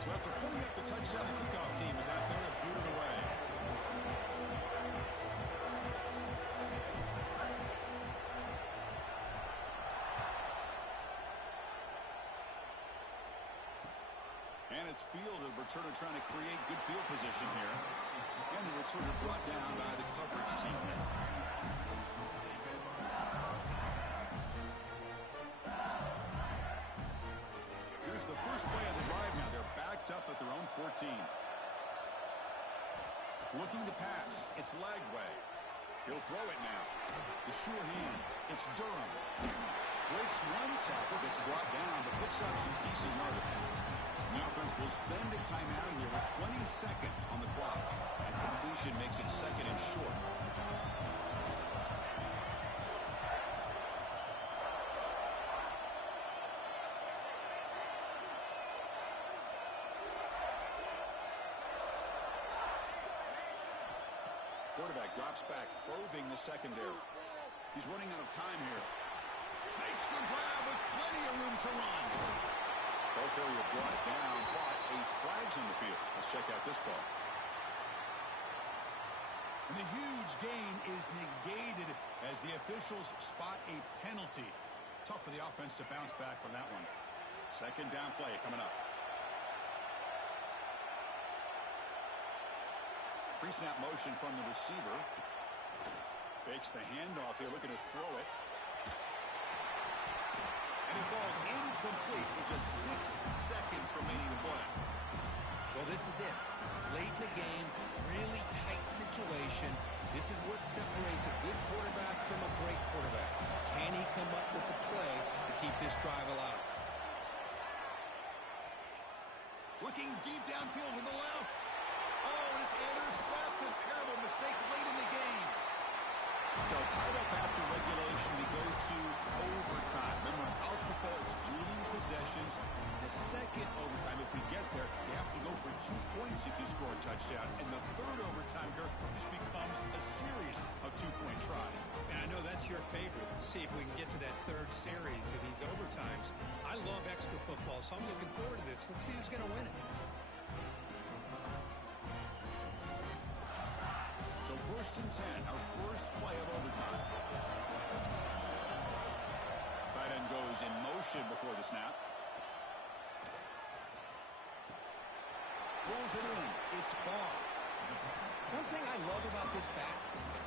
So after putting up the touchdown, the kickoff team is out there to boot it away. And it's field, the returner trying to create good field position here. And the returner brought down by the coverage team. Here's the first play of the drive now. They're backed up at their own 14. Looking to pass. It's Lagway. He'll throw it now. The sure hands. It's Durham. Breaks one tackle, gets brought down, but picks up some decent yardage. The offense will spend a timeout here with 20 seconds on the clock. And completion makes it second and short. Quarterback drops back, probing the secondary. He's running out of time here. Makes the grab with plenty of room to run. Ball carrier brought down, but a flag's on the field. Let's check out this call. And the huge gain is negated as the officials spot a penalty. Tough for the offense to bounce back from that one. Second down play coming up. Pre-snap motion from the receiver. Fakes the handoff here, looking to throw it. And it falls incomplete with just 6 seconds remaining to play. Well, this is it. Late in the game, really tight situation. This is what separates a good quarterback from a great quarterback. Can he come up with the play to keep this drive alive? Looking deep downfield to the left. Oh, and it's intercepted. Terrible mistake late in the game. So tied up after regulation, we go to overtime. Remember, in college football, it's dueling possessions. The second overtime, if we get there, you have to go for 2 points if you score a touchdown. And the third overtime, Kirk, just becomes a series of 2-point tries. And I know that's your favorite. Let's see if we can get to that third series of these overtimes. I love extra football, so I'm looking forward to this. Let's see who's going to win it. So 1st and 10, our first play of overtime. Tight end goes in motion before the snap. Pulls it in. It's Barr. One thing I love about this back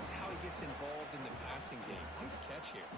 is how he gets involved in the passing game. Nice catch here.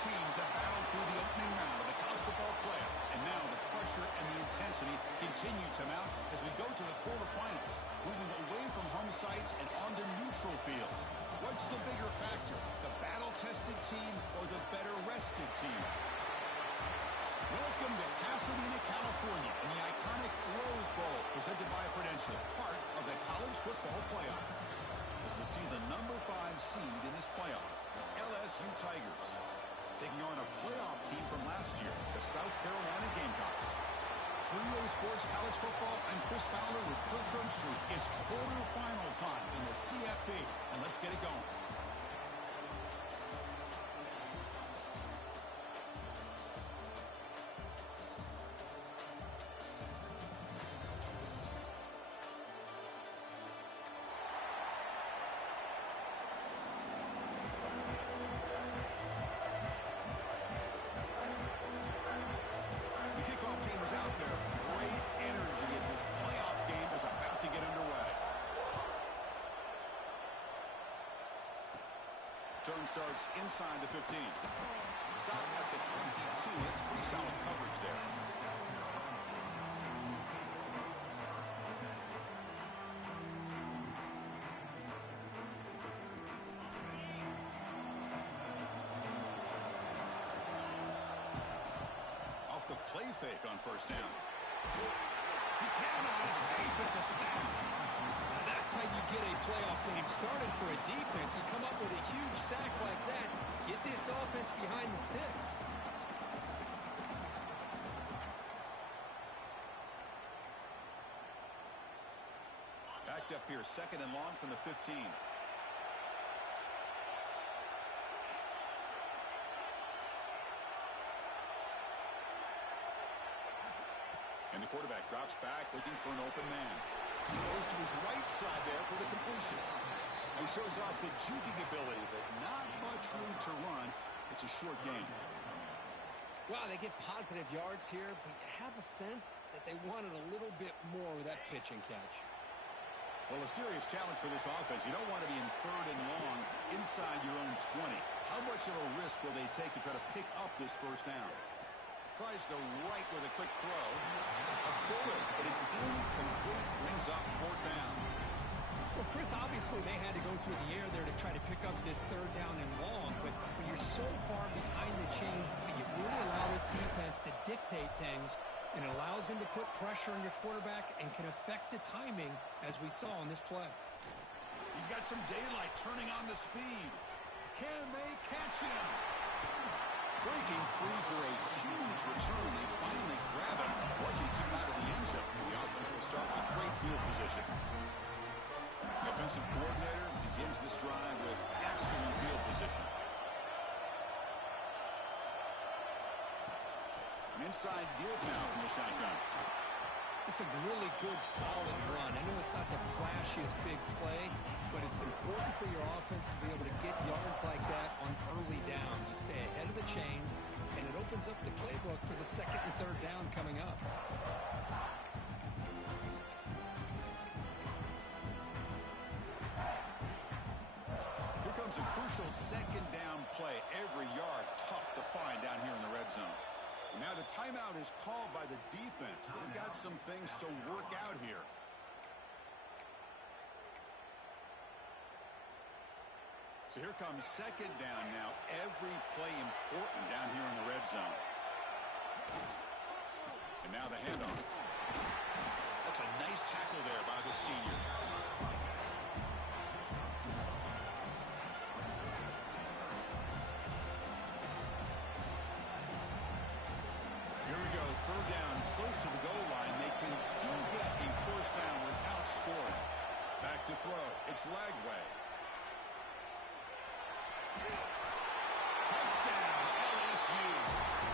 teams have battled through the opening round of the college football playoff, and now the pressure and the intensity continue to mount as we go to the quarterfinals, moving away from home sites and onto neutral fields. What's the bigger factor, the battle-tested team or the better-rested team? Welcome to Pasadena, California, in the iconic Rose Bowl, presented by Prudential, part of the college football playoff. As we see the number 5 seed in this playoff, LSU Tigers, taking on a playoff team from last year, the South Carolina Gamecocks. 3A Sports College Football, I'm Chris Fowler with Kirk Herbstreit. It's quarterfinal time in the CFP, and let's get it going. Turn starts inside the 15. Stop at the 22. That's pretty solid coverage there. Off the play fake on first down. He cannot escape. It's a sack. That's how you get a playoff game started for a defense. You come up with a huge sack like that, get this offense behind the sticks. Backed up here, 2nd and long from the 15. And the quarterback drops back, looking for an open man. He goes to his right side there for the completion. He shows off the juking ability, but not much room to run. It's a short gain. Wow, they get positive yards here, but you have a sense that they wanted a little bit more with that pitch and catch. Well, a serious challenge for this offense. You don't want to be in 3rd and long inside your own 20. How much of a risk will they take to try to pick up this first down? Tries to right with a quick throw. A bullet, but it's incomplete. Brings up 4th down. Well, Chris, obviously they had to go through the air there to try to pick up this 3rd down and long, but when you're so far behind the chains, you really allow this defense to dictate things, and it allows him to put pressure on your quarterback and can affect the timing, as we saw on this play. He's got some daylight turning on the speed. Can they catch him? Breaking free for a huge return. They finally grab him. Lucky to keep him out of the end zone. The offense will start with great field position. The offensive coordinator begins this drive with excellent field position. An inside deal now from the shotgun. It's a really good, solid run. I know it's not the flashiest big play, but it's important for your offense to be able to get yards like that on early downs. You stay ahead of the chains, and it opens up the playbook for the 2nd and 3rd down coming up. Here comes a crucial 2nd down play. Every yard tough to find down here in the red zone. And now the timeout is called by the defense. They've got some things to work out here. So here comes 2nd down now. Every play important down here in the red zone. And now the handoff. That's a nice tackle there by the senior. Here we go, 3rd down, close to the goal line. They can still get a first down without scoring. Back to throw. It's Lagway. Touchdown, LSU,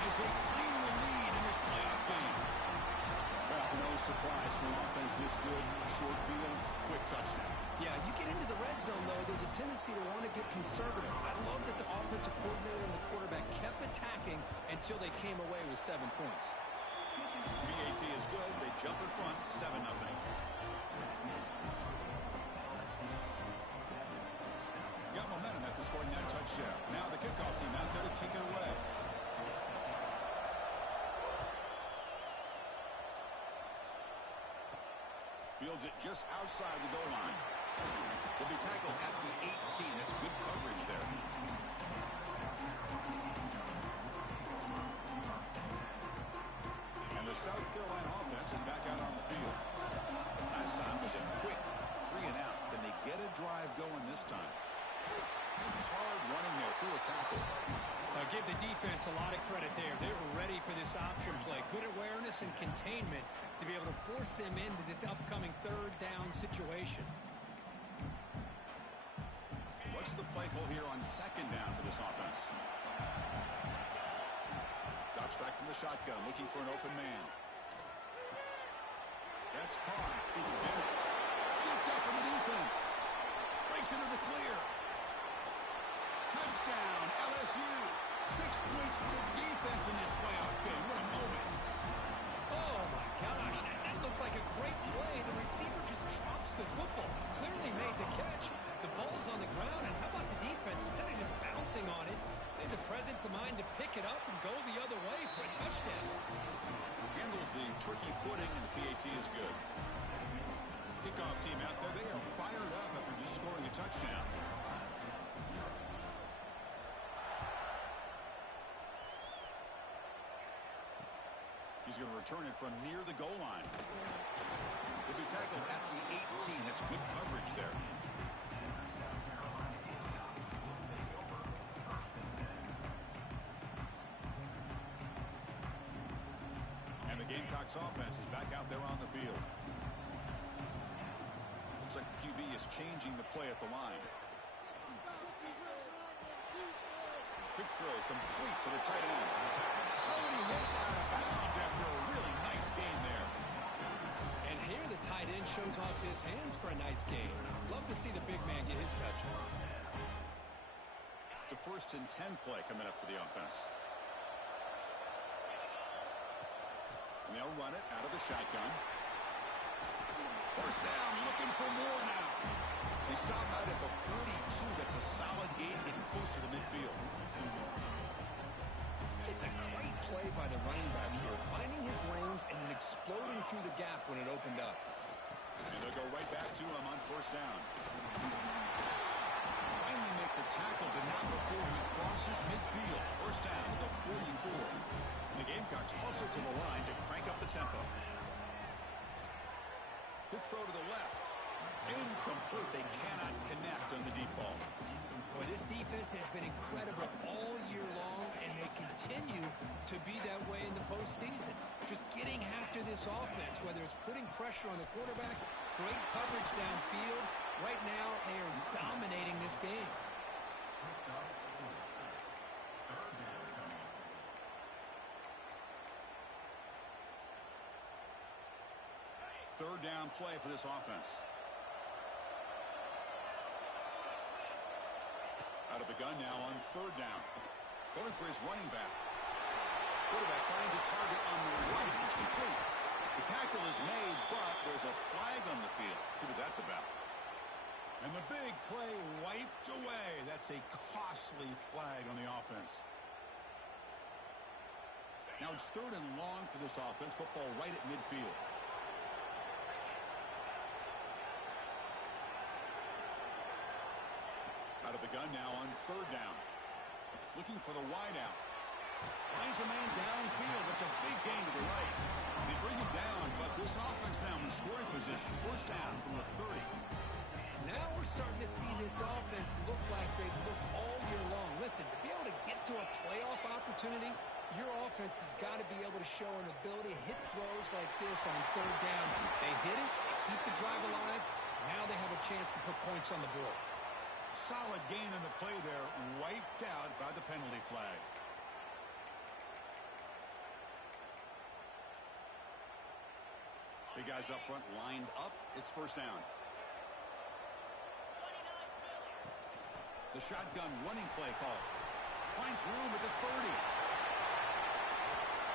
as they claim the lead in this playoff game. Well, no surprise for an offense this good. Short field, quick touchdown. Yeah, you get into the red zone, though, there's a tendency to want to get conservative. I love that the offensive coordinator and the quarterback kept attacking until they came away with 7 points. BAT is good. They jump in front, 7-0. Got momentum after scoring that touchdown. Now the kickoff team out there to kick it away. Fields it just outside the goal line. Will be tackled at the 18. That's good coverage there. And the South Carolina offense is back out on the field. Last time was a quick 3 and out. Can they get a drive going this time? Some hard running there through a tackle. I'll give the defense a lot of credit there. They were ready for this option play. Good awareness and containment to be able to force them into this upcoming third down situation. What's the play call here on second down for this offense? Drops back from the shotgun, looking for an open man. That's caught. It's Bennett. Scooped up in the defense. Breaks into the clear. Touchdown, LSU. 6 points for the defense in this playoff game. What a moment. Oh, my gosh. That looked like a great play. The receiver just drops the football. Clearly made the catch. The ball's on the ground, and how about the defense? Instead of just bouncing on it, they had the presence of mind to pick it up and go the other way for a touchdown. Handles the tricky footing, and the PAT is good. Kickoff team out there. They are fired up after just scoring a touchdown. He's going to return it from near the goal line. He'll be tackled at the 18. That's good coverage there. And the Gamecocks offense is back out there on the field. Looks like the QB is changing the play at the line. Quick throw complete to the tight end. Oh, and he hits out of bounds after a really nice game there. And here the tight end shows off his hands for a nice game. Love to see the big man get his touches. It's a 1st and 10 play coming up for the offense. And they'll run it out of the shotgun. 1st down, looking for more now. They stop out at the 42. That's a solid gain, getting closer to midfield. Just a great play by the running back here, finding his lanes and then exploding through the gap when it opened up. And they'll go right back to him on 1st down. Finally make the tackle, but not before he crosses midfield. 1st down to the 44. And the Gamecocks hustle to the line to crank up the tempo. Quick throw to the left. Incomplete. They cannot connect on the deep ball. Boy, this defense has been incredible all year long, and they continue to be that way in the postseason. Just getting after this offense, whether it's putting pressure on the quarterback, great coverage downfield. Right now, they are dominating this game. Third down play for this offense. Out of the gun now on 3rd down. Going for his running back. Quarterback finds a target on the right. It's complete. The tackle is made, but there's a flag on the field. See what that's about. And the big play wiped away. That's a costly flag on the offense. Now it's 3rd and long for this offense. Football right at midfield. Out of the gun now on 3rd down. Looking for the wide out. Finds a man downfield. That's a big gain to the right. They bring it down, but this offense now in scoring position. 1st down from the 30. Now we're starting to see this offense look like they've looked all year long. Listen, to be able to get to a playoff opportunity, your offense has got to be able to show an ability to hit throws like this on 3rd down. They hit it, they keep the drive alive. Now they have a chance to put points on the board. Solid gain in the play there, wiped out by the penalty flag. Big guys up front lined up. It's 1st down. The shotgun running play call. Finds room at the 30.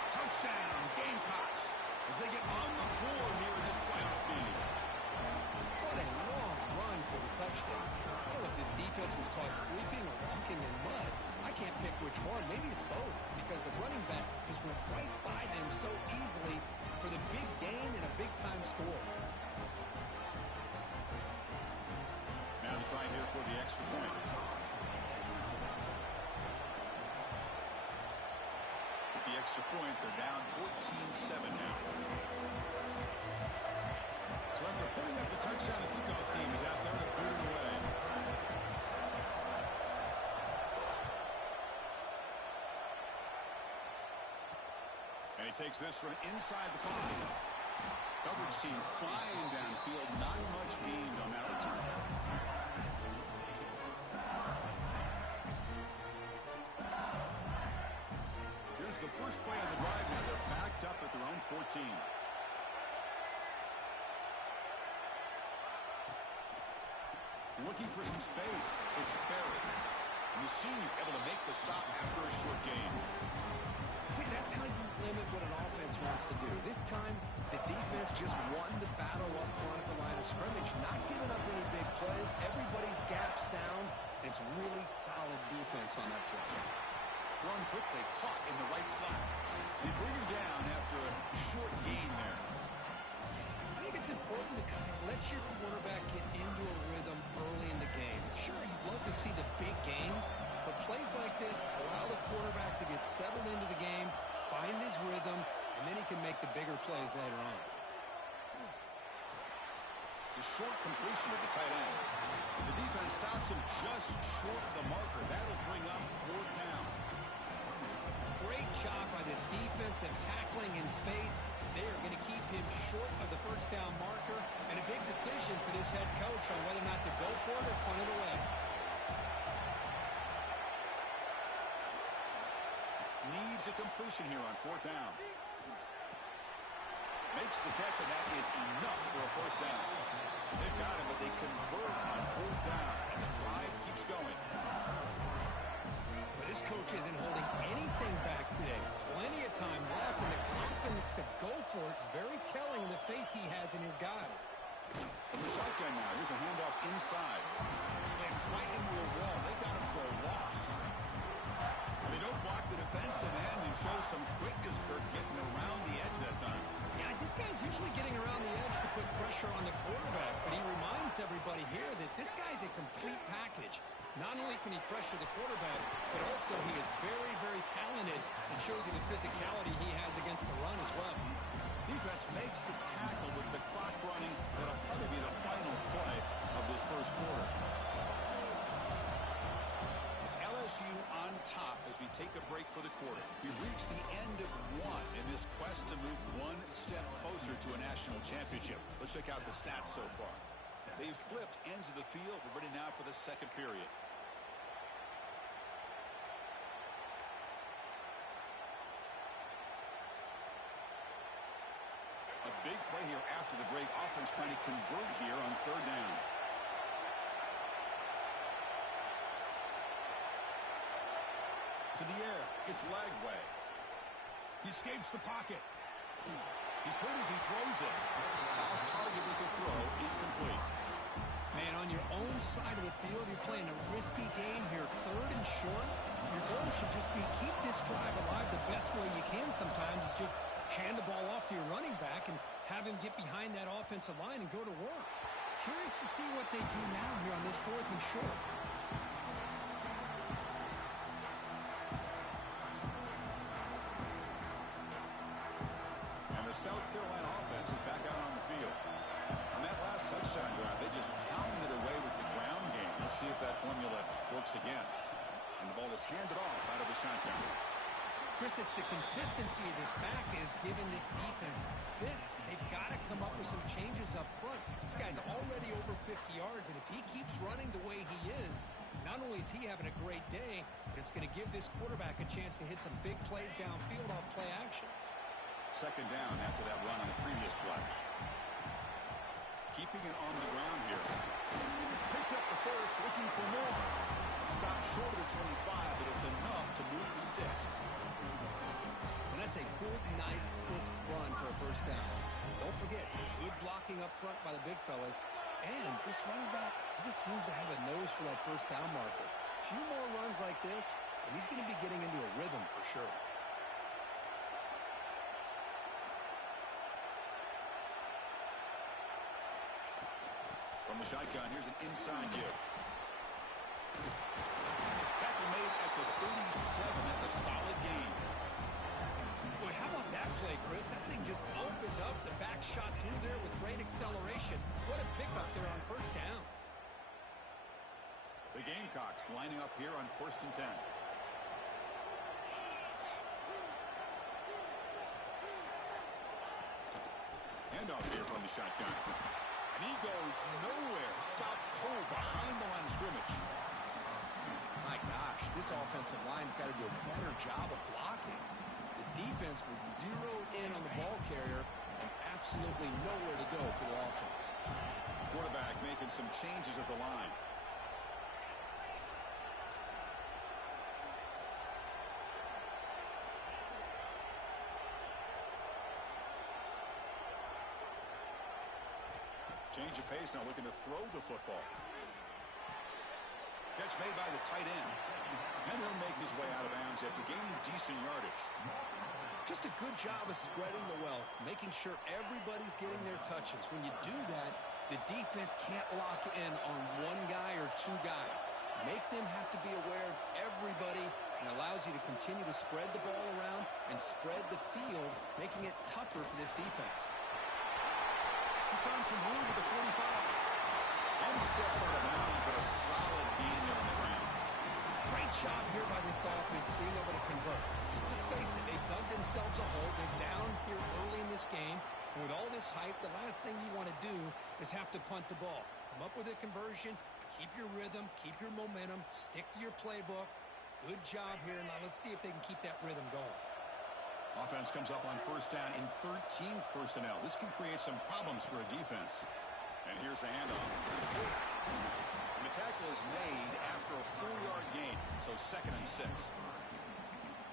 Touchdown, Gamecocks, as they get on the board here in this playoff game. What a long run for the touchdown. I don't know if this defense defense was caught sleeping or walking in mud. I can't pick which one. Maybe it's both, because the running back just went right by them so easily for the big gain and a big-time score. Now to try here for the extra point. With the extra point, they're down 14-7 now. So after putting up a touchdown, the kickoff team is out there to put it away. And he takes this from inside the 5. Coverage team flying downfield. Not much gained on that return. Here's the first play of the drive now. They're backed up at their own 14. Looking for some space. It's Barrett. And the senior able to make the stop after a short gain. See, that's how you limit what an offense wants to do. This time, the defense just won the battle up front at the line of scrimmage, not giving up any big plays. Everybody's gap sound. It's really solid defense on that play. Thrown quickly, caught in the right flat. They bring him down after a short gain there. I think it's important to kind of let your quarterback get into a rhythm early in the game. Sure, you'd love to see the big gains, but plays like this allow the quarterback to get settled into the game, find his rhythm, and then he can make the bigger plays later on. The short completion of the tight end. The defense stops him just short of the marker. That'll bring up 4th down. Great job by this defensive tackling in space. They are going to keep him short of the first down marker, and a big decision for this head coach on whether or not to go for it or punt it away. Needs a completion here on 4th down. Makes the catch, and that is enough for a first down. They've got it, but they convert on 4th down, and the drive keeps going. But this coach isn't holding anything back today. Plenty of time left, and the confidence to go for it is very telling of the faith he has in his guys. From the shotgun now, here's a handoff inside. Slams right into a wall. They got him for a loss. They don't block the defensive end and show some quickness, Kirk, getting around the edge that time. Yeah, this guy's usually getting around the edge to put pressure on the quarterback, but he reminds everybody here that this guy's a complete package. Not only can he pressure the quarterback, but also he is very, very talented and shows you the physicality he has against the run as well. Defense makes the tackle with the clock running. That'll probably be the final play of this first quarter. It's LSU on top as we take a break for the quarter. We've reached the end of 1 in this quest to move one step closer to a national championship. Let's check out the stats so far. They've flipped ends of the field. We're ready now for the second period. A big play here after the break. Offense trying to convert here on 3rd down. To the air. It's Lagway. He escapes the pocket. He's hurt as he throws it. Off target with the throw. Incomplete. Man, on your own side of the field, you're playing a risky game here. 3rd and short. Your goal should just be keep this drive alive the best way you can sometimes. Is just hand the ball off to your running back and have him get behind that offensive line and go to work. Curious to see what they do now here on this 4th and short. And the South Carolina offense is back out on the field. On that last touchdown drive, they just pounded away with the ground game. Let's see if that formula works again. And the ball is handed off out of the shotgun. Chris, it's the consistency of this back is giving this defense fits. They've got to come up with some changes up front. This guy's already over 50 yards, and if he keeps running the way he is, not only is he having a great day, but it's going to give this quarterback a chance to hit some big plays downfield off play action. 2nd down after that run on the previous play. Keeping it on the ground here. Picks up the first, looking for more. Stopped short of the 25, but it's enough to move the sticks. And that's a good, nice, crisp run for a first down. Don't forget, good blocking up front by the big fellas. And this running back, he just seems to have a nose for that first down marker. A few more runs like this, and he's going to be getting into a rhythm for sure. From the shotgun, here's an inside give. Tackle made at the 37. That's a solid gain. Boy, how about that play, Chris? That thing just opened up the back shot through there with great acceleration. What a pickup there on first down. The Gamecocks lining up here on 1st and 10. Handoff here from the shotgun. And he goes nowhere. Stop cold behind the line of scrimmage. My gosh, this offensive line's got to do a better job of blocking. The defense was zeroed in on the ball carrier and absolutely nowhere to go for the offense. Quarterback making some changes at the line. Change of pace now, looking to throw the football. Catch made by the tight end. And he'll make his way out of bounds after gaining decent yardage. Just a good job of spreading the wealth, making sure everybody's getting their touches. When you do that, the defense can't lock in on one guy or two guys. Make them have to be aware of everybody, and allows you to continue to spread the ball around and spread the field, making it tougher for this defense. He's found some room at the 45. And he steps out of bounds, but a solid gain there on the ground. Great job here by this offense being able to convert. Let's face it, they dug themselves a hole. They're down here early in this game. And with all this hype, the last thing you want to do is have to punt the ball. Come up with a conversion, keep your rhythm, keep your momentum, stick to your playbook. Good job here. Now let's see if they can keep that rhythm going. Offense comes up on first down in 13 personnel. This can create some problems for a defense. And here's the handoff. And the tackle is made after a 4-yard gain, so 2nd and 6.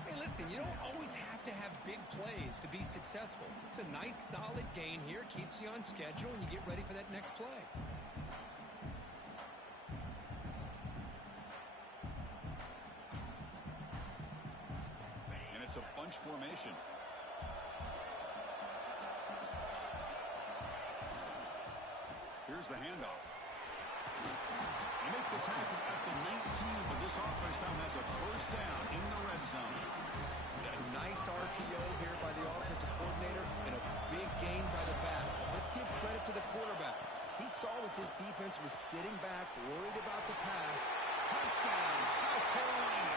Hey, listen, you don't always have to have big plays to be successful. It's a nice, solid gain here, keeps you on schedule, and you get ready for that next play. And it's a bunch formation. Here's the handoff. They make the tackle at the 19, but this offense now has a first down in the red zone. A nice RPO here by the offensive coordinator and a big gain by the back. Let's give credit to the quarterback. He saw that this defense was sitting back, worried about the pass. Touchdown, South Carolina.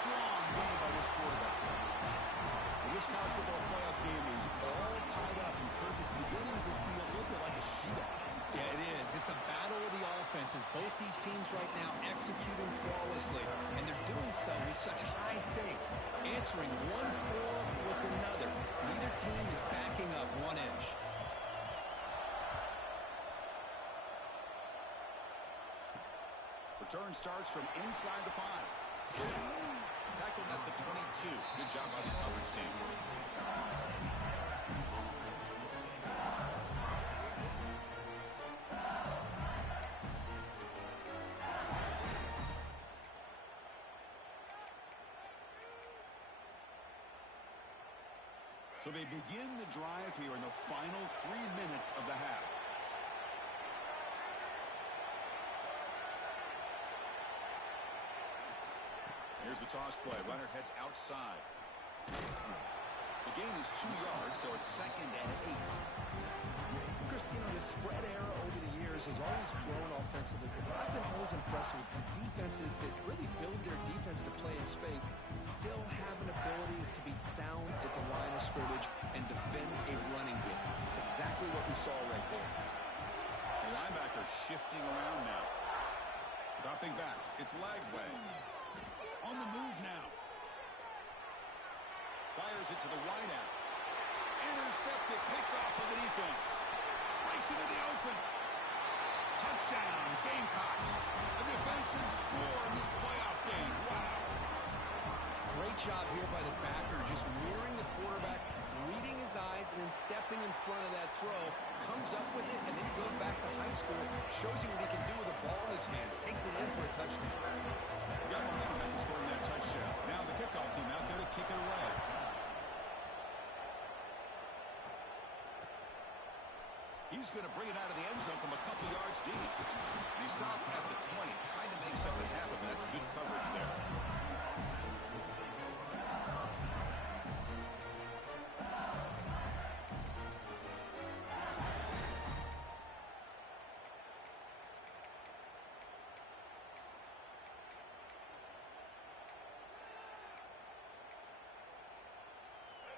Strong game by this quarterback. Well, this college football playoff game is all tied up, and Kirk, it's beginning to feel a little bit like a shootout. Yeah, it is. It's a battle of the offenses. Both these teams right now executing flawlessly, and they're doing so with such high stakes, answering one score with another. Neither team is backing up one inch. Return starts from inside the 5. Tackled at the 22. Good job by the coverage team. So they begin the drive here in the final 3 minutes of the half. Here's the toss play. Runner heads outside. The gain is 2 yards, so it's 2nd and 8. Chris, you know, the spread era over the years has always grown offensively, but I've been always impressed with the defenses that really build their defense to play in space, still have an ability to be sound at the line of scrimmage and defend a running game. It's exactly what we saw right there. The linebacker shifting around now. Dropping back. It's Lagway. On the move now. Fires it to the wideout. Intercepted, picked off by the defense. Breaks into the open. Touchdown, Gamecocks. A defensive score in this playoff game. Wow. Great job here by the backer, just mirroring the quarterback, reading his eyes and then stepping in front of that throw, comes up with it, and then he goes back to high school, shows you what he can do with the ball in his hands, takes it in for a touchdown. Got momentum after scoring that touchdown. Now the kickoff team out there to kick it away. He's going to bring it out of the end zone from a couple yards deep. And he stopped at the 20, trying to make something happen. That's good coverage there.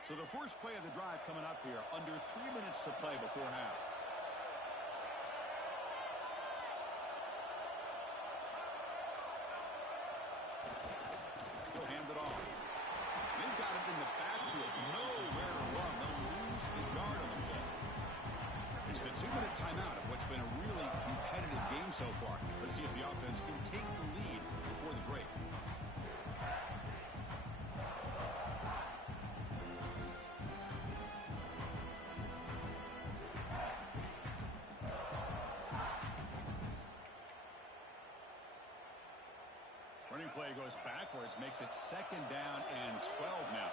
So the first play of the drive coming up here, under 3 minutes to play before half. He'll hand it off. They've got it in the backfield. Nowhere to run. They'll lose the yard on the play. It's the 2-minute timeout of what's been a really competitive game so far. Let's see if the offense can take the lead before the break. Running play goes backwards, makes it 2nd down and 12 now.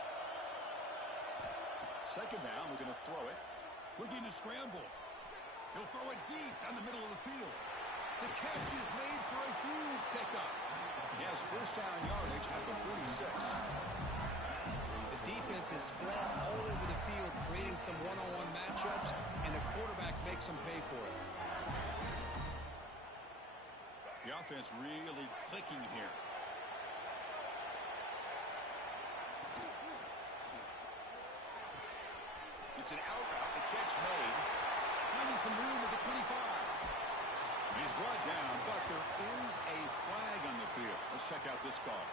2nd down, we're going to throw it. Looking to scramble. He'll throw it deep down the middle of the field. The catch is made for a huge pickup. He has 1st down yardage at the 46. The defense is spread all over the field, creating some one-on-one matchups, and the quarterback makes them pay for it. The offense really clicking here. It's an out route. The catch made. Finding some room at the 25. He's brought down, but there is a flag on the field. Let's check out this call.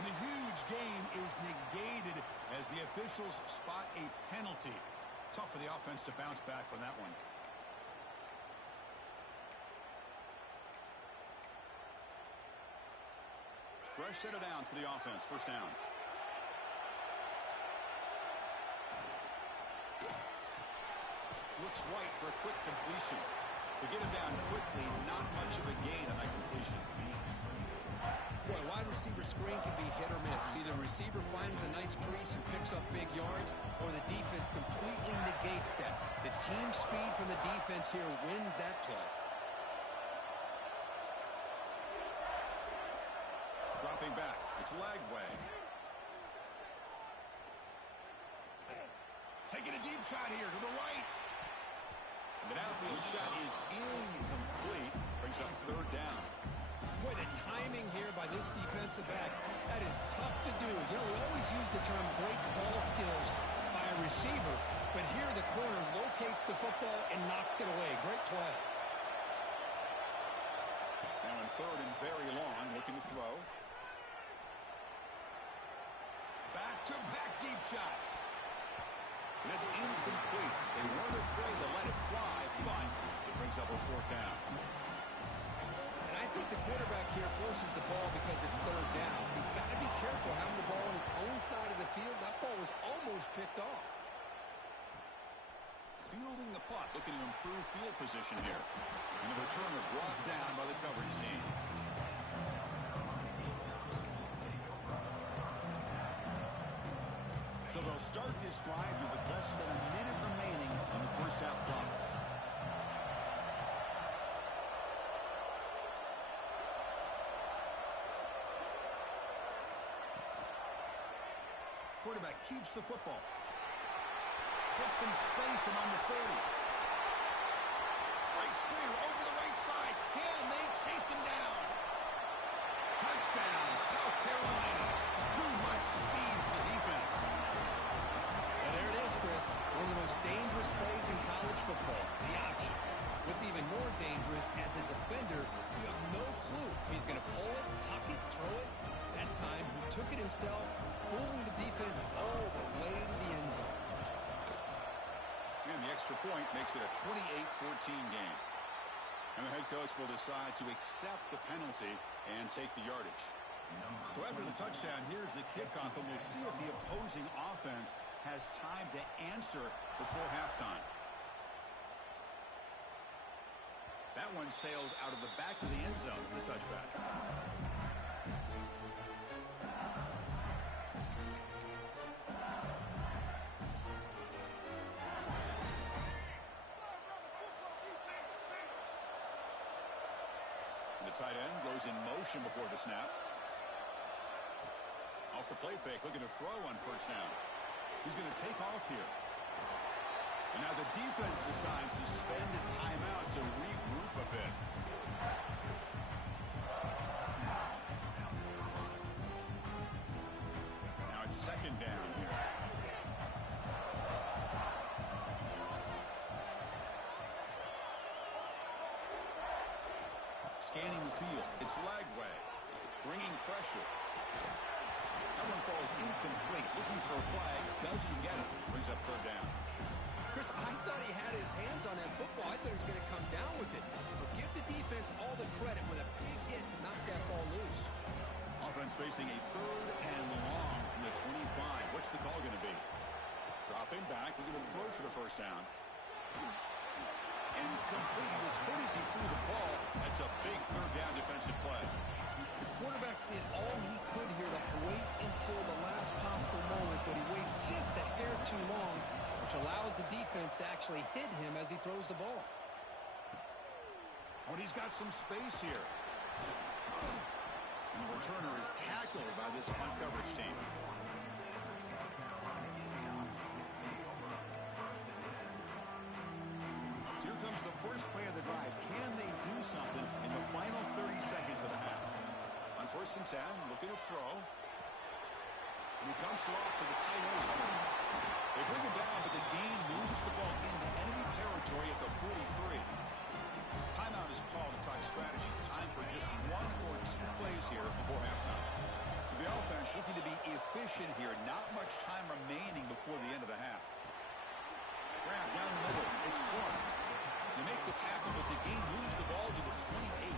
And the huge game is negated as the officials spot a penalty. Tough for the offense to bounce back from that one. Fresh set of downs for the offense. 1st down. Looks right for a quick completion. To get him down quickly, not much of a gain on that completion. Boy, wide receiver screen can be hit or miss. Either receiver finds a nice crease and picks up big yards, or the defense completely negates that. The team speed from the defense here wins that play. Dropping back. It's Lagway. Taking a deep shot here to the right. The downfield shot is incomplete. Brings up 3rd down. Boy, the timing here by this defensive back, that is tough to do. You know, we always use the term great ball skills by a receiver, but here the corner locates the football and knocks it away. Great play. Now in 3rd and very long, looking to throw. Back-to-back deep shots. And it's incomplete. They weren't afraid to let it fly, but it brings up a 4th down. And I think the quarterback here forces the ball because it's 3rd down. He's got to be careful having the ball on his own side of the field. That ball was almost picked off. Fielding the punt, looking to improve field position here. And the returner brought down by the coverage team. So they'll start this drive here with less than a minute remaining on the 1st half clock. Quarterback keeps the football. Puts some space around the 30. Breaks clear over the right side. Can they chase him down? Touchdown, South Carolina. Too much speed for the defense. And there it is, Chris. One of the most dangerous plays in college football. The option. What's even more dangerous, as a defender, you have no clue if he's going to pull it, tuck it, throw it. That time, he took it himself, fooling the defense all the way to the end zone. And the extra point makes it a 28-14 game. And the head coach will decide to accept the penalty and take the yardage. So after the touchdown, here's the kickoff, and we'll see if the opposing offense has time to answer before halftime. That one sails out of the back of the end zone in the touchback. The tight end goes in motion before the snap. Off the play fake, looking to throw on first down. He's going to take off here. And now the defense decides to spend a timeout to regroup a bit. Now it's second down here. Scanning the field. It's Lagway. Bringing pressure. That one falls incomplete. Looking for a flag. Doesn't get it. Brings up third down. Chris, I thought he had his hands on that football. I thought he was going to come down with it. But give the defense all the credit with a big hit to knock that ball loose. Offense facing a third and long from the 25. What's the call going to be? Dropping back. Looking to throw for the first down. Incomplete. He was hit as he threw the ball. That's a big third down defensive play. The quarterback did all he could here to wait until the last possible moment, but he waits just a hair too long, which allows the defense to actually hit him as he throws the ball. When he's got some space here. And the returner is tackled by this punt coverage team. Here comes the first play of the drive. Can they do something in the final 30 seconds of the half? On first and 10, looking to throw. And he dumps it off to the tight end. They bring it down, but the Dean moves the ball into enemy territory at the 43. Timeout is called to talk strategy. Time for just one or two plays here before halftime. So the offense looking to be efficient here. Not much time remaining before the end of the half. Grab down the middle. It's Clark. They make the tackle, but the Dean moves the ball to the 28.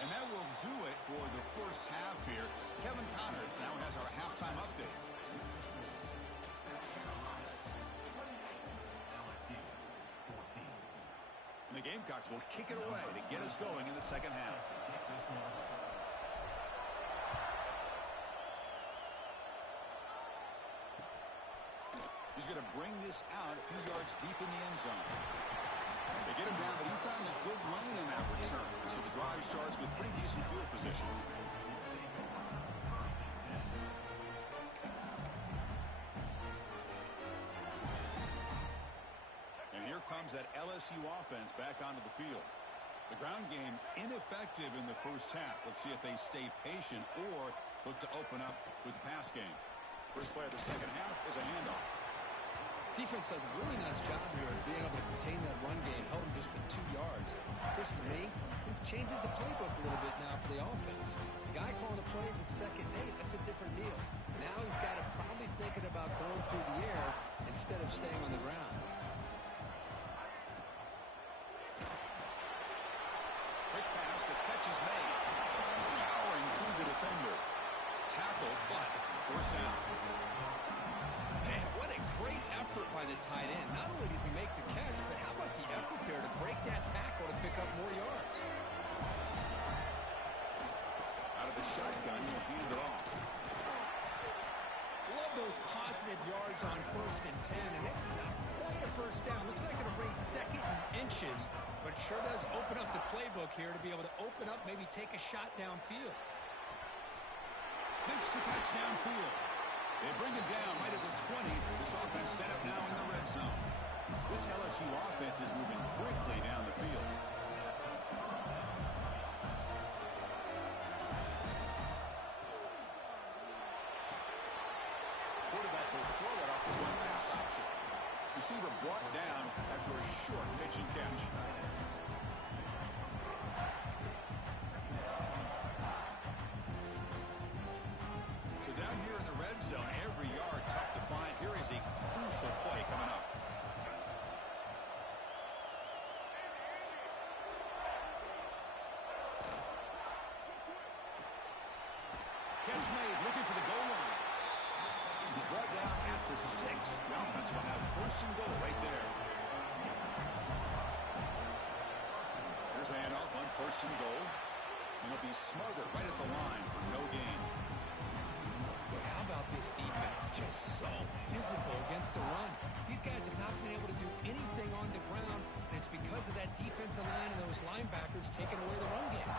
And that will do it for the first half here. Kevin Connors now has our halftime update. And the Gamecocks will kick it away to get us going in the second half. He's going to bring this out a few yards deep in the end zone. They get him down, but he found a good lane in that return. So the drive starts with pretty decent field position. And here comes that LSU offense back onto the field. The ground game ineffective in the first half. Let's see if they stay patient or look to open up with the pass game. First play of the second half is a handoff. Defense does a really nice job here of being able to contain that run game, held him just to 2 yards. Chris, to me, this changes the playbook a little bit now for the offense. The guy calling the plays at second and 8, that's a different deal. Now he's got to probably thinking about going through the air instead of staying on the ground. Quick pass, the catch is made. Powering through the defender. Tackle, but first down. Man, what a great effort by the tight end. Not only does he make the catch, but how about the effort there to break that tackle to pick up more yards? Out of the shotgun, he'll hand it off. Love those positive yards on first and 10, and it's not quite a first down. Looks like it'll bring second and inches, but it sure does open up the playbook here to be able to open up, maybe take a shot downfield. Makes the catch downfield. They bring him down right at the 20. This offense set up now in the red zone. This LSU offense is moving quickly down the field. Quarterback will throw it off the one pass option. Receiver brought down after a short pitch and catch. So down here in the red zone, every yard tough to find. Here is a crucial play coming up. Catch made, looking for the goal line. He's brought down at the 6. The offense will have first and goal right there. Here's the handoff on first and goal. And he'll be smarter right at the line for no gain. How about this defense? Just so physical against the run. These guys have not been able to do anything on the ground, and it's because of that defensive line and those linebackers taking away the run game.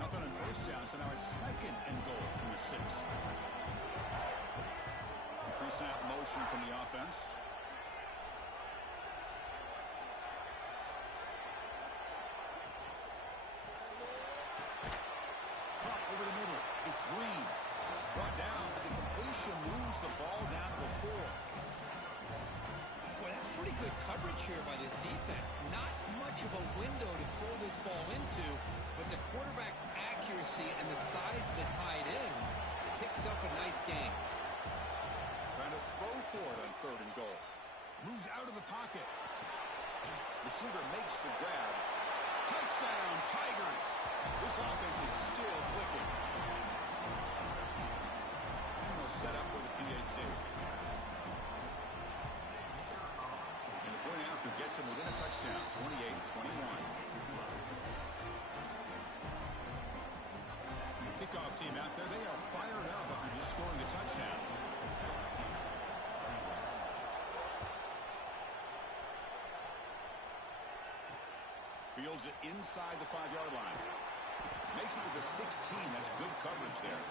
Nothing on first down, so now it's second and goal from the 6. Pre-snap motion from the offense. Caught over the middle. It's Green. Brought down, but the completion moves the ball down to the 4. Boy, that's pretty good coverage here by this defense. Not much of a window to throw this ball into, but the quarterback's accuracy and the size of the tight end picks up a nice gain. Trying to throw for it on third and goal. Moves out of the pocket. Receiver makes the grab. Touchdown, Tigers! This offense is still clicking. And they'll set up with a PAT. And the point after gets them within a touchdown, 28-21. Kickoff team out there, they are fired up after just scoring a touchdown. Fields it inside the 5-yard line. Makes it to the 16. That's good coverage there.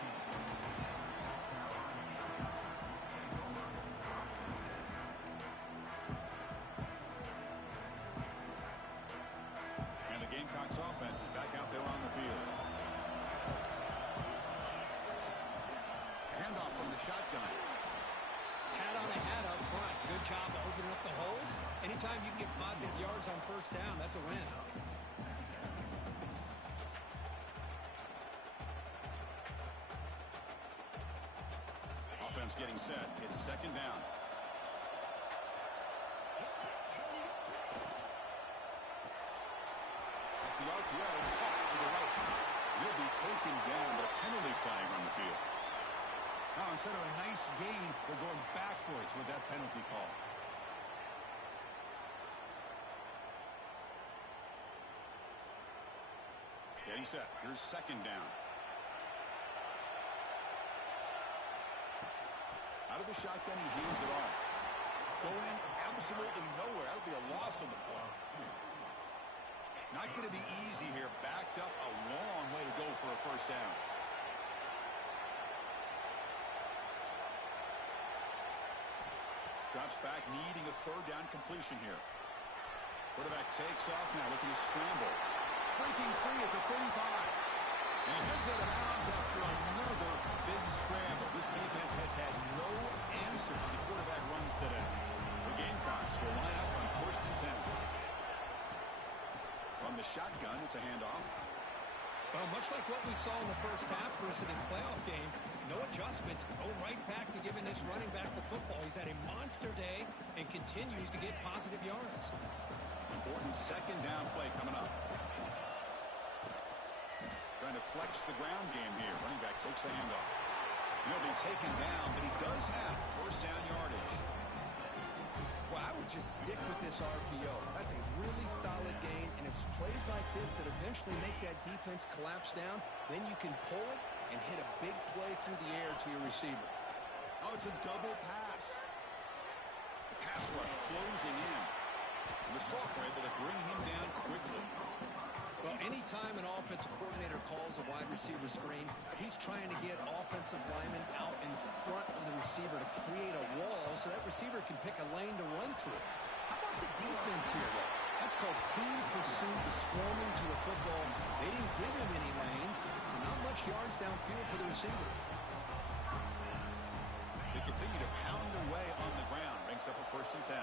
And the Gamecocks offense is back out there on the field. Handoff from the shotgun. Hat on a hat up front. Good job of opening up the holes. Anytime you can get positive yards on first down, that's a win. Offense getting set. It's second down. Off the RPO, caught to the right. He'll be taken down, but a penalty flag on the field. Now, instead of a nice gain, they're going backwards with that penalty call. Getting set. Here's second down. Out of the shotgun, he hands it off. Going absolutely nowhere. That'll be a loss on the ball. Not going to be easy here. Backed up a long way to go for a first down. Drops back, needing a third down completion here. Quarterback takes off now, looking to scramble. Breaking free at the 35. And he heads out of bounds after another big scramble. This defense has had no answer to the quarterback runs today. The Gamecocks will line up on first and 10. From the shotgun, it's a handoff. Well, much like what we saw in the first half versus this playoff game, no adjustments, go right back to giving this running back the football. He's had a monster day and continues to get positive yards. Important second down play coming up. Trying to flex the ground game here. Running back takes the handoff. He'll be taken down, but he does have first down yardage. Well, I would just stick with this RPO. That's a really solid gain, and it's plays like this that eventually make that defense collapse down. Then you can pull it and hit a big play through the air to your receiver. Oh, it's a double pass. The pass rush closing in. And the Sox were able to bring him down quickly. Well, anytime an offensive coordinator calls a wide receiver screen, he's trying to get offensive linemen out in front of the receiver to create a wall so that receiver can pick a lane to run through. How about the defense here, though? That's called team pursuit, the swarming to the football. They didn't give him any lanes, so not much yards downfield for the receiver. They continue to pound away on the ground. Brings up a first and 10.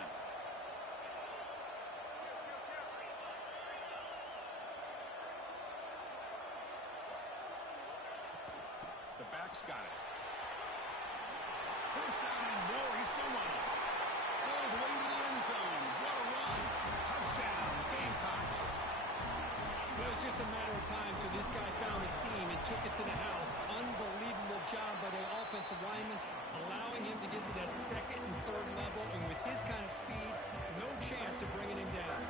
The back's got it. First down and more. He's still running. All the way to the end zone. What a run. Touchdown, Gamecocks. Well, it was just a matter of time till this guy found a seam and took it to the house. Unbelievable job offensive lineman, allowing him to get to that second and third level, and with his kind of speed, no chance of bringing him down.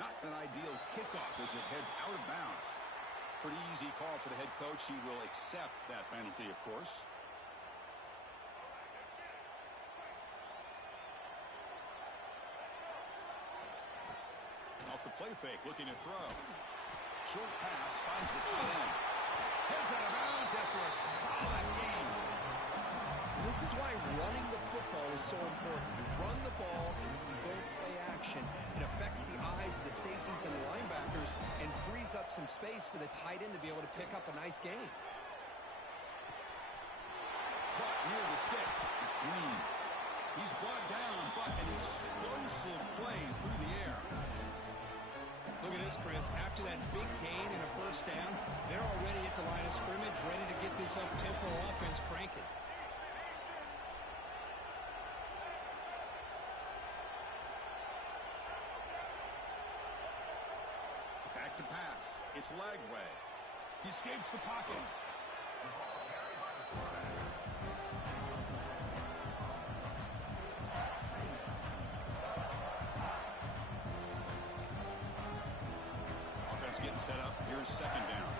Not an ideal kickoff as it heads out of bounds. Pretty easy call for the head coach. He will accept that penalty, of course. Off the play fake, looking to throw. Short pass, finds the tight end. Heads out of bounds after a solid game. This is why running the football is so important. You run the ball, and when you go play action, it affects the eyes of the safeties and the linebackers and frees up some space for the tight end to be able to pick up a nice gain. But near the sticks, it's Green. He's brought down, but an explosive play through the air. Look at this, Chris. After that big gain and a first down, they're already at the line of scrimmage, ready to get this up-tempo offense cranking. Back to pass. It's Lagway. He escapes the pocket. Offense getting set up. Here's second down.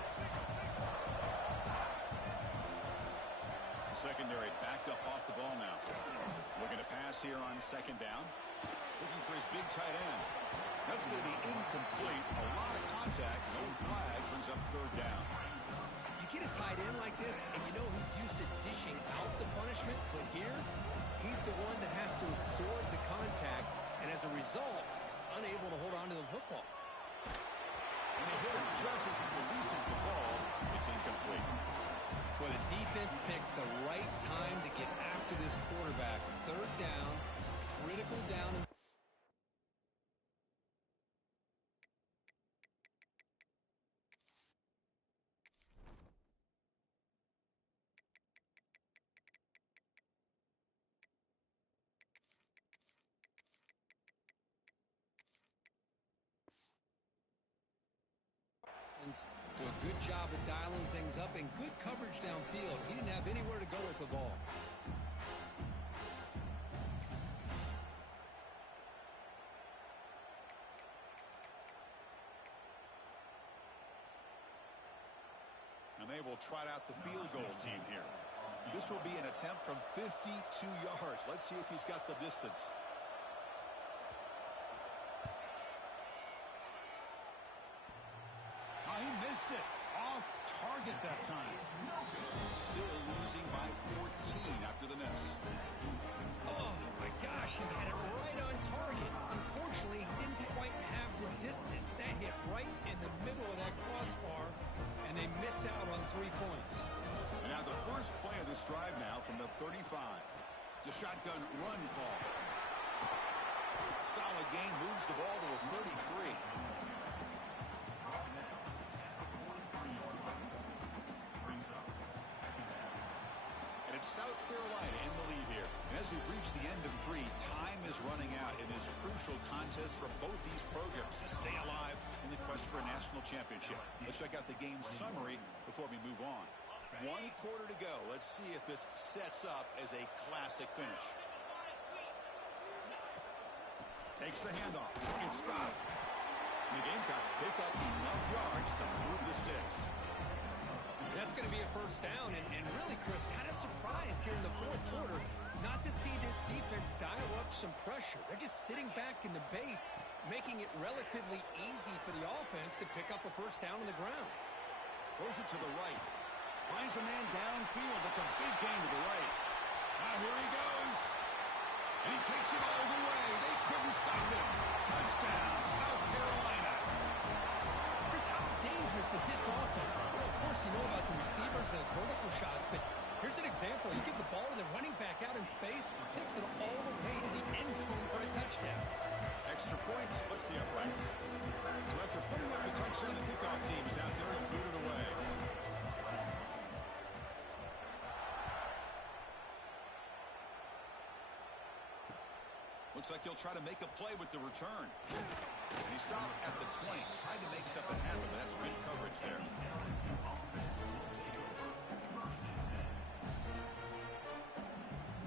Secondary backed up off the ball now. Looking to pass here on second down. Looking for his big tight end. That's going to be incomplete. A lot of contact. No flag. Brings up third down. You get a tight end like this, and you know he's used to dishing out the punishment, but here, he's the one that has to absorb the contact, and as a result, he's unable to hold on to the football. And they hit him just as he releases the ball. It's incomplete. Well, the defense picks the right time to get after this quarterback. Third down, critical down. Do a good job of dialing things up and good coverage downfield. He didn't have anywhere to go with the ball. And they will trot out the field goal team here. This will be an attempt from 52 yards. Let's see if he's got the distance. He missed it. Off target that time. Still losing by 14 after the miss. Oh, my gosh, he had it right on target. Unfortunately, he didn't quite have the distance. That hit right in the middle of that crossbar, and they miss out on 3 points. And now the first play of this drive now from the 35. It's a shotgun run call. Solid gain, moves the ball to the 33. South Carolina in the lead here. And as we've reached the end of 3, time is running out in this crucial contest for both these programs to stay alive in the quest for a national championship. Let's check out the game summary before we move on. 1 quarter to go. Let's see if this sets up as a classic finish. Takes the handoff. It's Scott. And the Gamecocks pick up enough yards to move the sticks. That's going to be a first down, and really, Chris, kind of surprised here in the fourth quarter not to see this defense dial up some pressure. They're just sitting back in the base, making it relatively easy for the offense to pick up a first down on the ground. Throws it to the right. Finds a man downfield. That's a big gain to the right. Now here he goes. And he takes it all the way. They couldn't stop him. Touchdown, South Carolina. Chris, how dangerous is this offense? Well, of course, you know about the receivers, those vertical shots, but here's an example. You give the ball to the running back out in space, takes it all the way to the end zone for a touchdown. Extra point splits the uprights. So after putting up the touchdown, the kickoff team is out there to boot it away. Looks like he'll try to make a play with the return. And he stopped at the 20. Tried to make something happen, but that's good coverage there.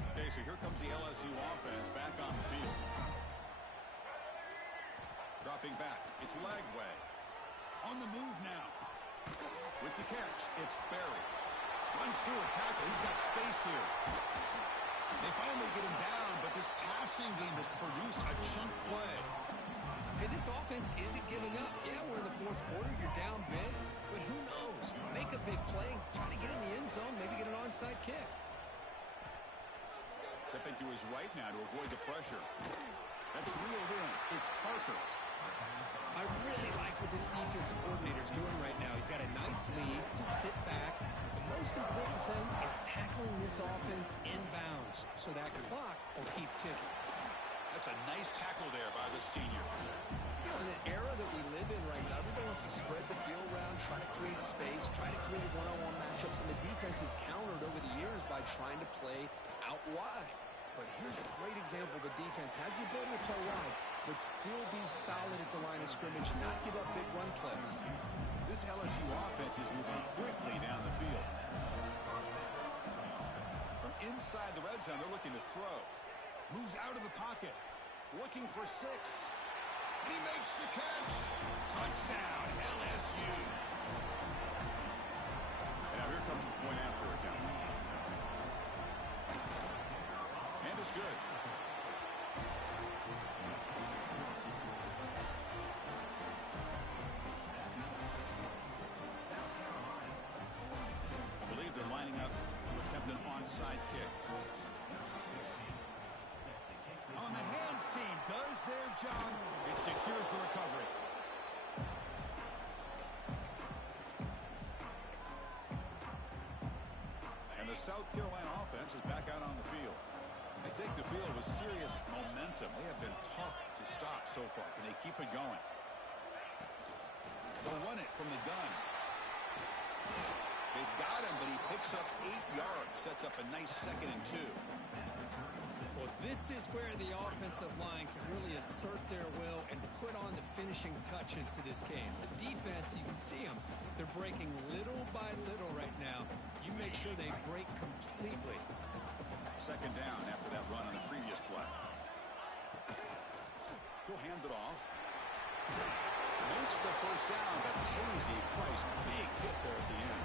Okay, so here comes the LSU offense back on the field. Dropping back. It's Lagway. On the move now. With the catch, it's Berry. Runs through a tackle. He's got space here. They finally get him down, but this passing game has produced a chunk play. Hey, this offense isn't giving up. Yeah, we're in the fourth quarter. You're down big, but who knows? Make a big play, try to get in the end zone, maybe get an onside kick. Stepping to his right now to avoid the pressure. That's reeled in. It's Parker. I really like what this defensive coordinator is doing right now. He's got a nice lead. Just sit back. The most important thing is tackling this offense inbounds so that clock will keep ticking. That's a nice tackle there by the senior. You know, in the era that we live in right now, everybody wants to spread the field around, try to create space, try to create one-on-one matchups, and the defense has countered over the years by trying to play out wide. But here's a great example. The defense has the ability to play wide, but still be solid at the line of scrimmage, not give up big run plays. This LSU offense is moving quickly down the field. From inside the red zone, they're looking to throw. Moves out of the pocket. Looking for 6. And he makes the catch. Touchdown, LSU. And now here comes the point after attempt. And it's good. I believe they're lining up to attempt an onside kick. On the hands team does their job. It secures the recovery. And the South Carolina offense is back out on the field. They take the field with serious momentum. They have been tough to stop so far. Can they keep it going? They'll run it from the gun. They've got him, but he picks up 8 yards. Sets up a nice 2nd and 2. Well, this is where the offensive line can really assert their will and put on the finishing touches to this game. The defense, you can see them. They're breaking little by little right now. You make sure they break completely. 2nd down after that run on the previous play. He'll hand it off. Makes the 1st down, but Hazy Price, big hit there at the end.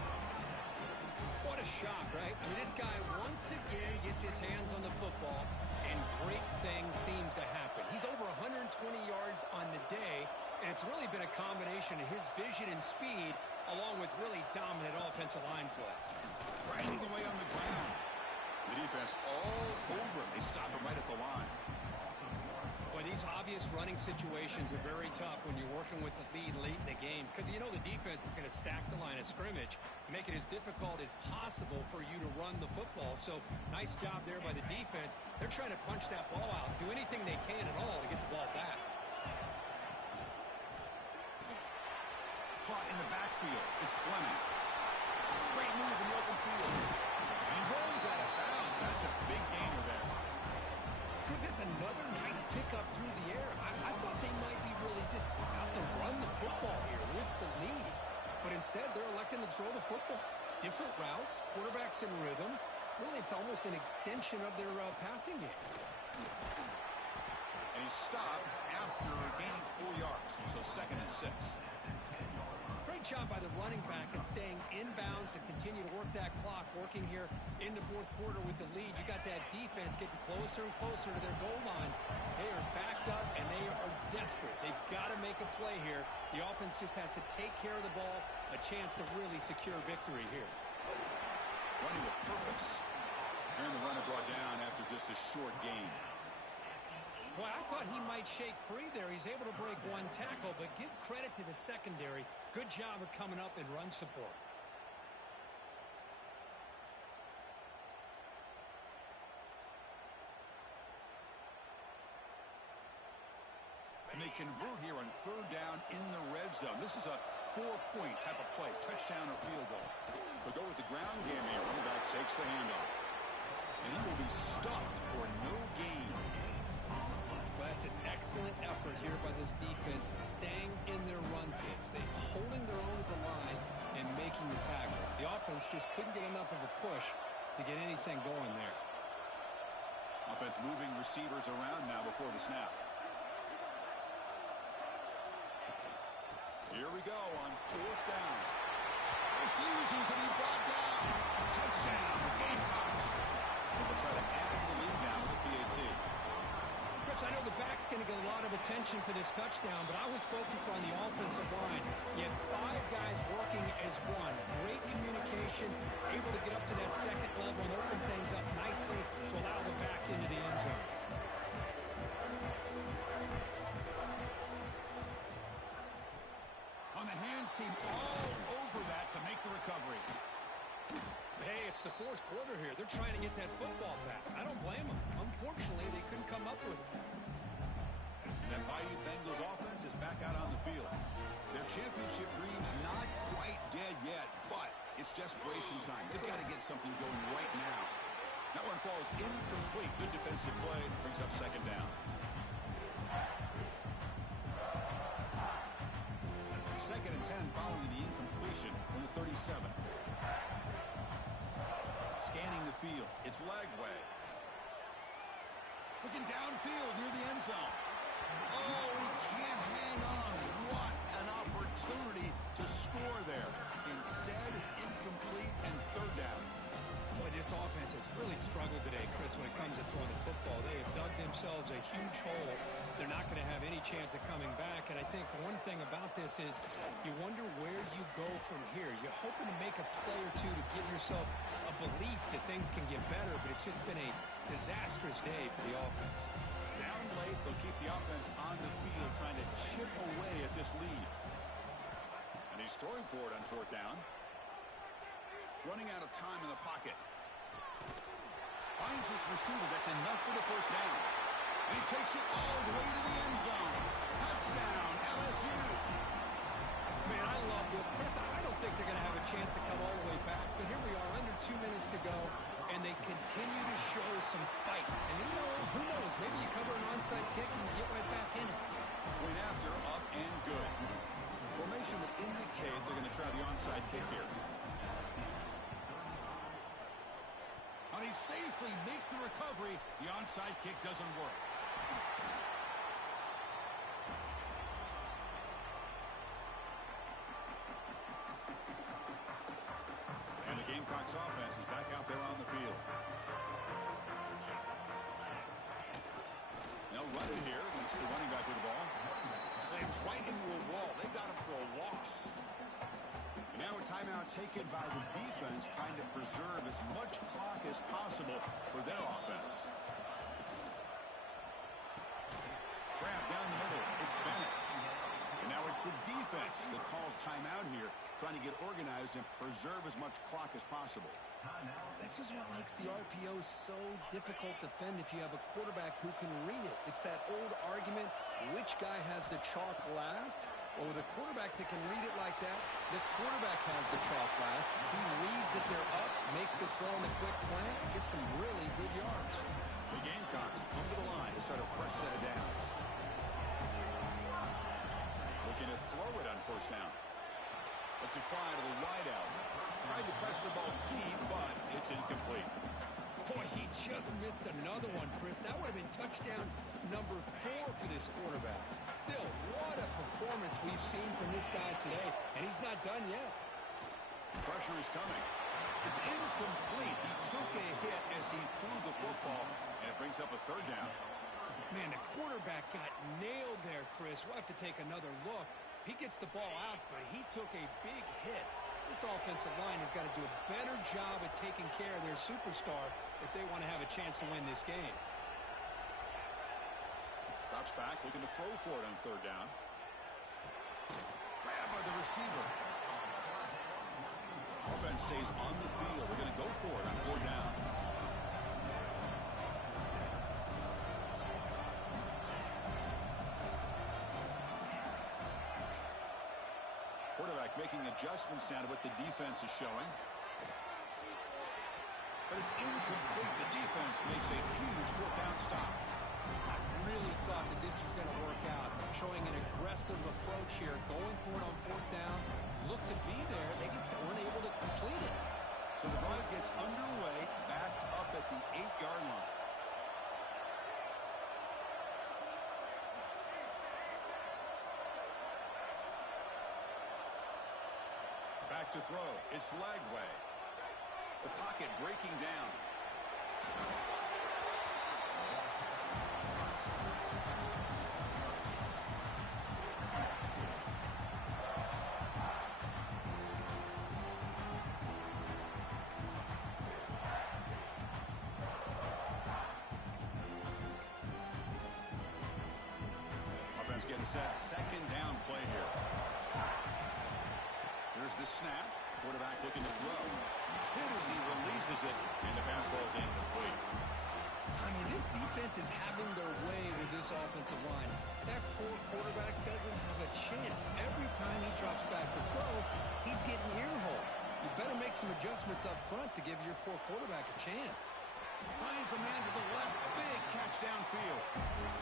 What a shock, right? I mean, this guy once again gets his hands on the football, and great things seems to happen. He's over 120 yards on the day, and it's really been a combination of his vision and speed, along with really dominant offensive line play. Grinding away on the ground. The defense all over him. They stop him right at the line. Boy, these obvious running situations are very tough when you're working with the lead late in the game because you know the defense is going to stack the line of scrimmage, make it as difficult as possible for you to run the football. So nice job there by the defense. They're trying to punch that ball out, do anything they can at all to get the ball back. Caught in the backfield. It's Fleming. Great move in the open field. And he rolls out of bounds. That's a big gainer there. Chris, it's another nice pickup through the air. I thought they might be really just out to run the football here with the lead. But instead, they're electing to throw the football. Different routes, quarterbacks in rhythm. Really, it's almost an extension of their passing game. And he stopped after gaining 4 yards. So 2nd and 6. Great job by the running back is staying inbounds to continue to work that clock, working here in the 4th quarter with the lead. You got that defense getting closer and closer to their goal line. They are backed up, and they are desperate. They've got to make a play here. The offense just has to take care of the ball, a chance to really secure victory here. Running with purpose. And the runner brought down after just a short gain. Boy, I thought he might shake free there. He's able to break 1 tackle, but give credit to the secondary. Good job of coming up in run support. And they convert here on 3rd down in the red zone. This is a 4-point type of play, touchdown or field goal. They'll go with the ground game here. Running back takes the handoff. And he will be stuffed for no gain. That's an excellent effort here by this defense, staying in their run fits. They're holding their own at the line and making the tackle. The offense just couldn't get enough of a push to get anything going there. Offense moving receivers around now before the snap. Here we go on 4th down. Refusing to be brought down. Touchdown, Gamecocks. And they'll try to add the lead now with the PAT. Chris, I know the back's going to get a lot of attention for this touchdown, but I was focused on the offensive line. You had 5 guys working as one. Great communication, able to get up to that second level and open things up nicely to allow the back into the end zone. On the hands team all over that to make the recovery. Hey, it's the 4th quarter here. They're trying to get that football back. I don't blame them. Unfortunately, they couldn't come up with it. And that Bayou Bengals offense is back out on the field. Their championship dream's not quite dead yet, but it's desperation time. They've got to get something going right now. That one falls incomplete. Good defensive play. Brings up 2nd down. 2nd and 10 following the incompletion from the 37. Scanning the field. It's Lagway. Looking downfield near the end zone. Oh, he can't hang on. What an opportunity to score there. Instead, incomplete and 3rd down. Boy, this offense has really struggled today, Chris, when it comes to throwing the football. They have dug themselves a huge hole. They're not going to have any chance of coming back. And I think one thing about this is you wonder where you go from here. You're hoping to make a play or two to give yourself a belief that things can get better, but it's just been a disastrous day for the offense. Down late, they'll keep the offense on the field trying to chip away at this lead. And he's throwing for it on 4th down. Running out of time in the pocket. Finds this receiver. That's enough for the 1st down. And he takes it all the way to the end zone. Touchdown, LSU. Man, I love this. Chris, I don't think they're going to have a chance to come all the way back, but here we are, under 2 minutes to go, and they continue to show some fight. And you know, who knows, maybe you cover an onside kick and you get right back in it. Point after, up and good. Formation would indicate they're going to try the onside kick here. And he safely make the recovery. The onside kick doesn't work. And the Gamecocks offense is back out there on the field. They'll run it here against the running back with the ball. Slams right into a wall. They got him for a loss. And now a timeout taken by the defense, trying to preserve as much clock as possible for their offense. Grab down the middle. It's Bennett. And now it's the defense that calls timeout here, trying to get organized and preserve as much clock as possible. This is what makes the RPO so difficult to defend if you have a quarterback who can read it. It's that old argument, which guy has the chalk last? Well, with a quarterback that can read it like that, the quarterback has the chalk last. He reads that they're up, makes the throw in the quick slant, gets some really good yards. The Gamecocks come to the line to start a fresh set of downs. Looking to throw it on 1st down. Let's it fly to the wideout. Tried to press the ball deep, but it's incomplete. Boy, he just missed another one, Chris. That would have been touchdown number 4 for this quarterback. Still, what a performance we've seen from this guy today, and he's not done yet. Pressure is coming. It's incomplete. He took a hit as he threw the football, and it brings up a 3rd down. Man, the quarterback got nailed there, Chris. We'll have to take another look. He gets the ball out, but he took a big hit. This offensive line has got to do a better job at taking care of their superstar if they want to have a chance to win this game. Drops back, looking to throw for it on 3rd down. Grabbed by the receiver. Offense stays on the field. We're going to go for it on 4th down. Quarterback making adjustments now to what the defense is showing. But it's incomplete. The defense makes a huge 4th down stop. I really thought that this this was going to work out. Showing an aggressive approach here, going for it on fourth down. Looked to be there. They just weren't able to complete it. So the drive gets underway, backed up at the 8-yard line. Back to throw. It's Lagway. The pocket breaking down. Offense getting set. Second down play here. Here's the snap. Quarterback looking to throw. Hit as he releases it, and the pass ball is incomplete. I mean, this defense is having their way with this offensive line. That poor quarterback doesn't have a chance. Every time he drops back to throw, he's getting ear-hole. You better make some adjustments up front to give your poor quarterback a chance. Finds a man to the left. Big catch downfield.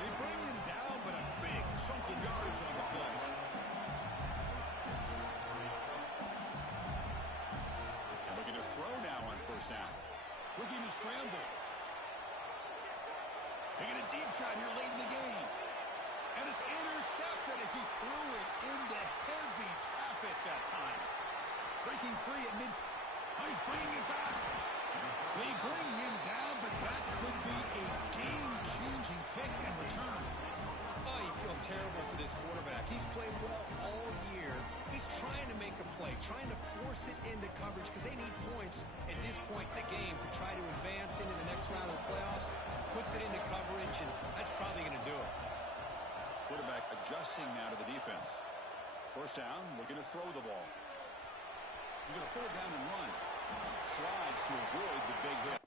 They bring him down, but a big chunk of yardage on the play. And looking to throw now on first down. Looking to scramble. Taking a deep shot here late in the game. And it's intercepted as he threw it into heavy traffic that time. Breaking free at mid. Oh, he's bringing it back. They bring him down, but that could be a game-changing pick and return. Oh, you feel terrible for this quarterback. He's played well all year. He's trying to make a play, trying to force it into coverage because they need points at this point in the game to try to advance into the next round of the playoffs. Puts it into coverage, and that's probably going to do it. Quarterback adjusting now to the defense. First down, looking to throw the ball. He's going to put it down and run. Slides to avoid the big hit.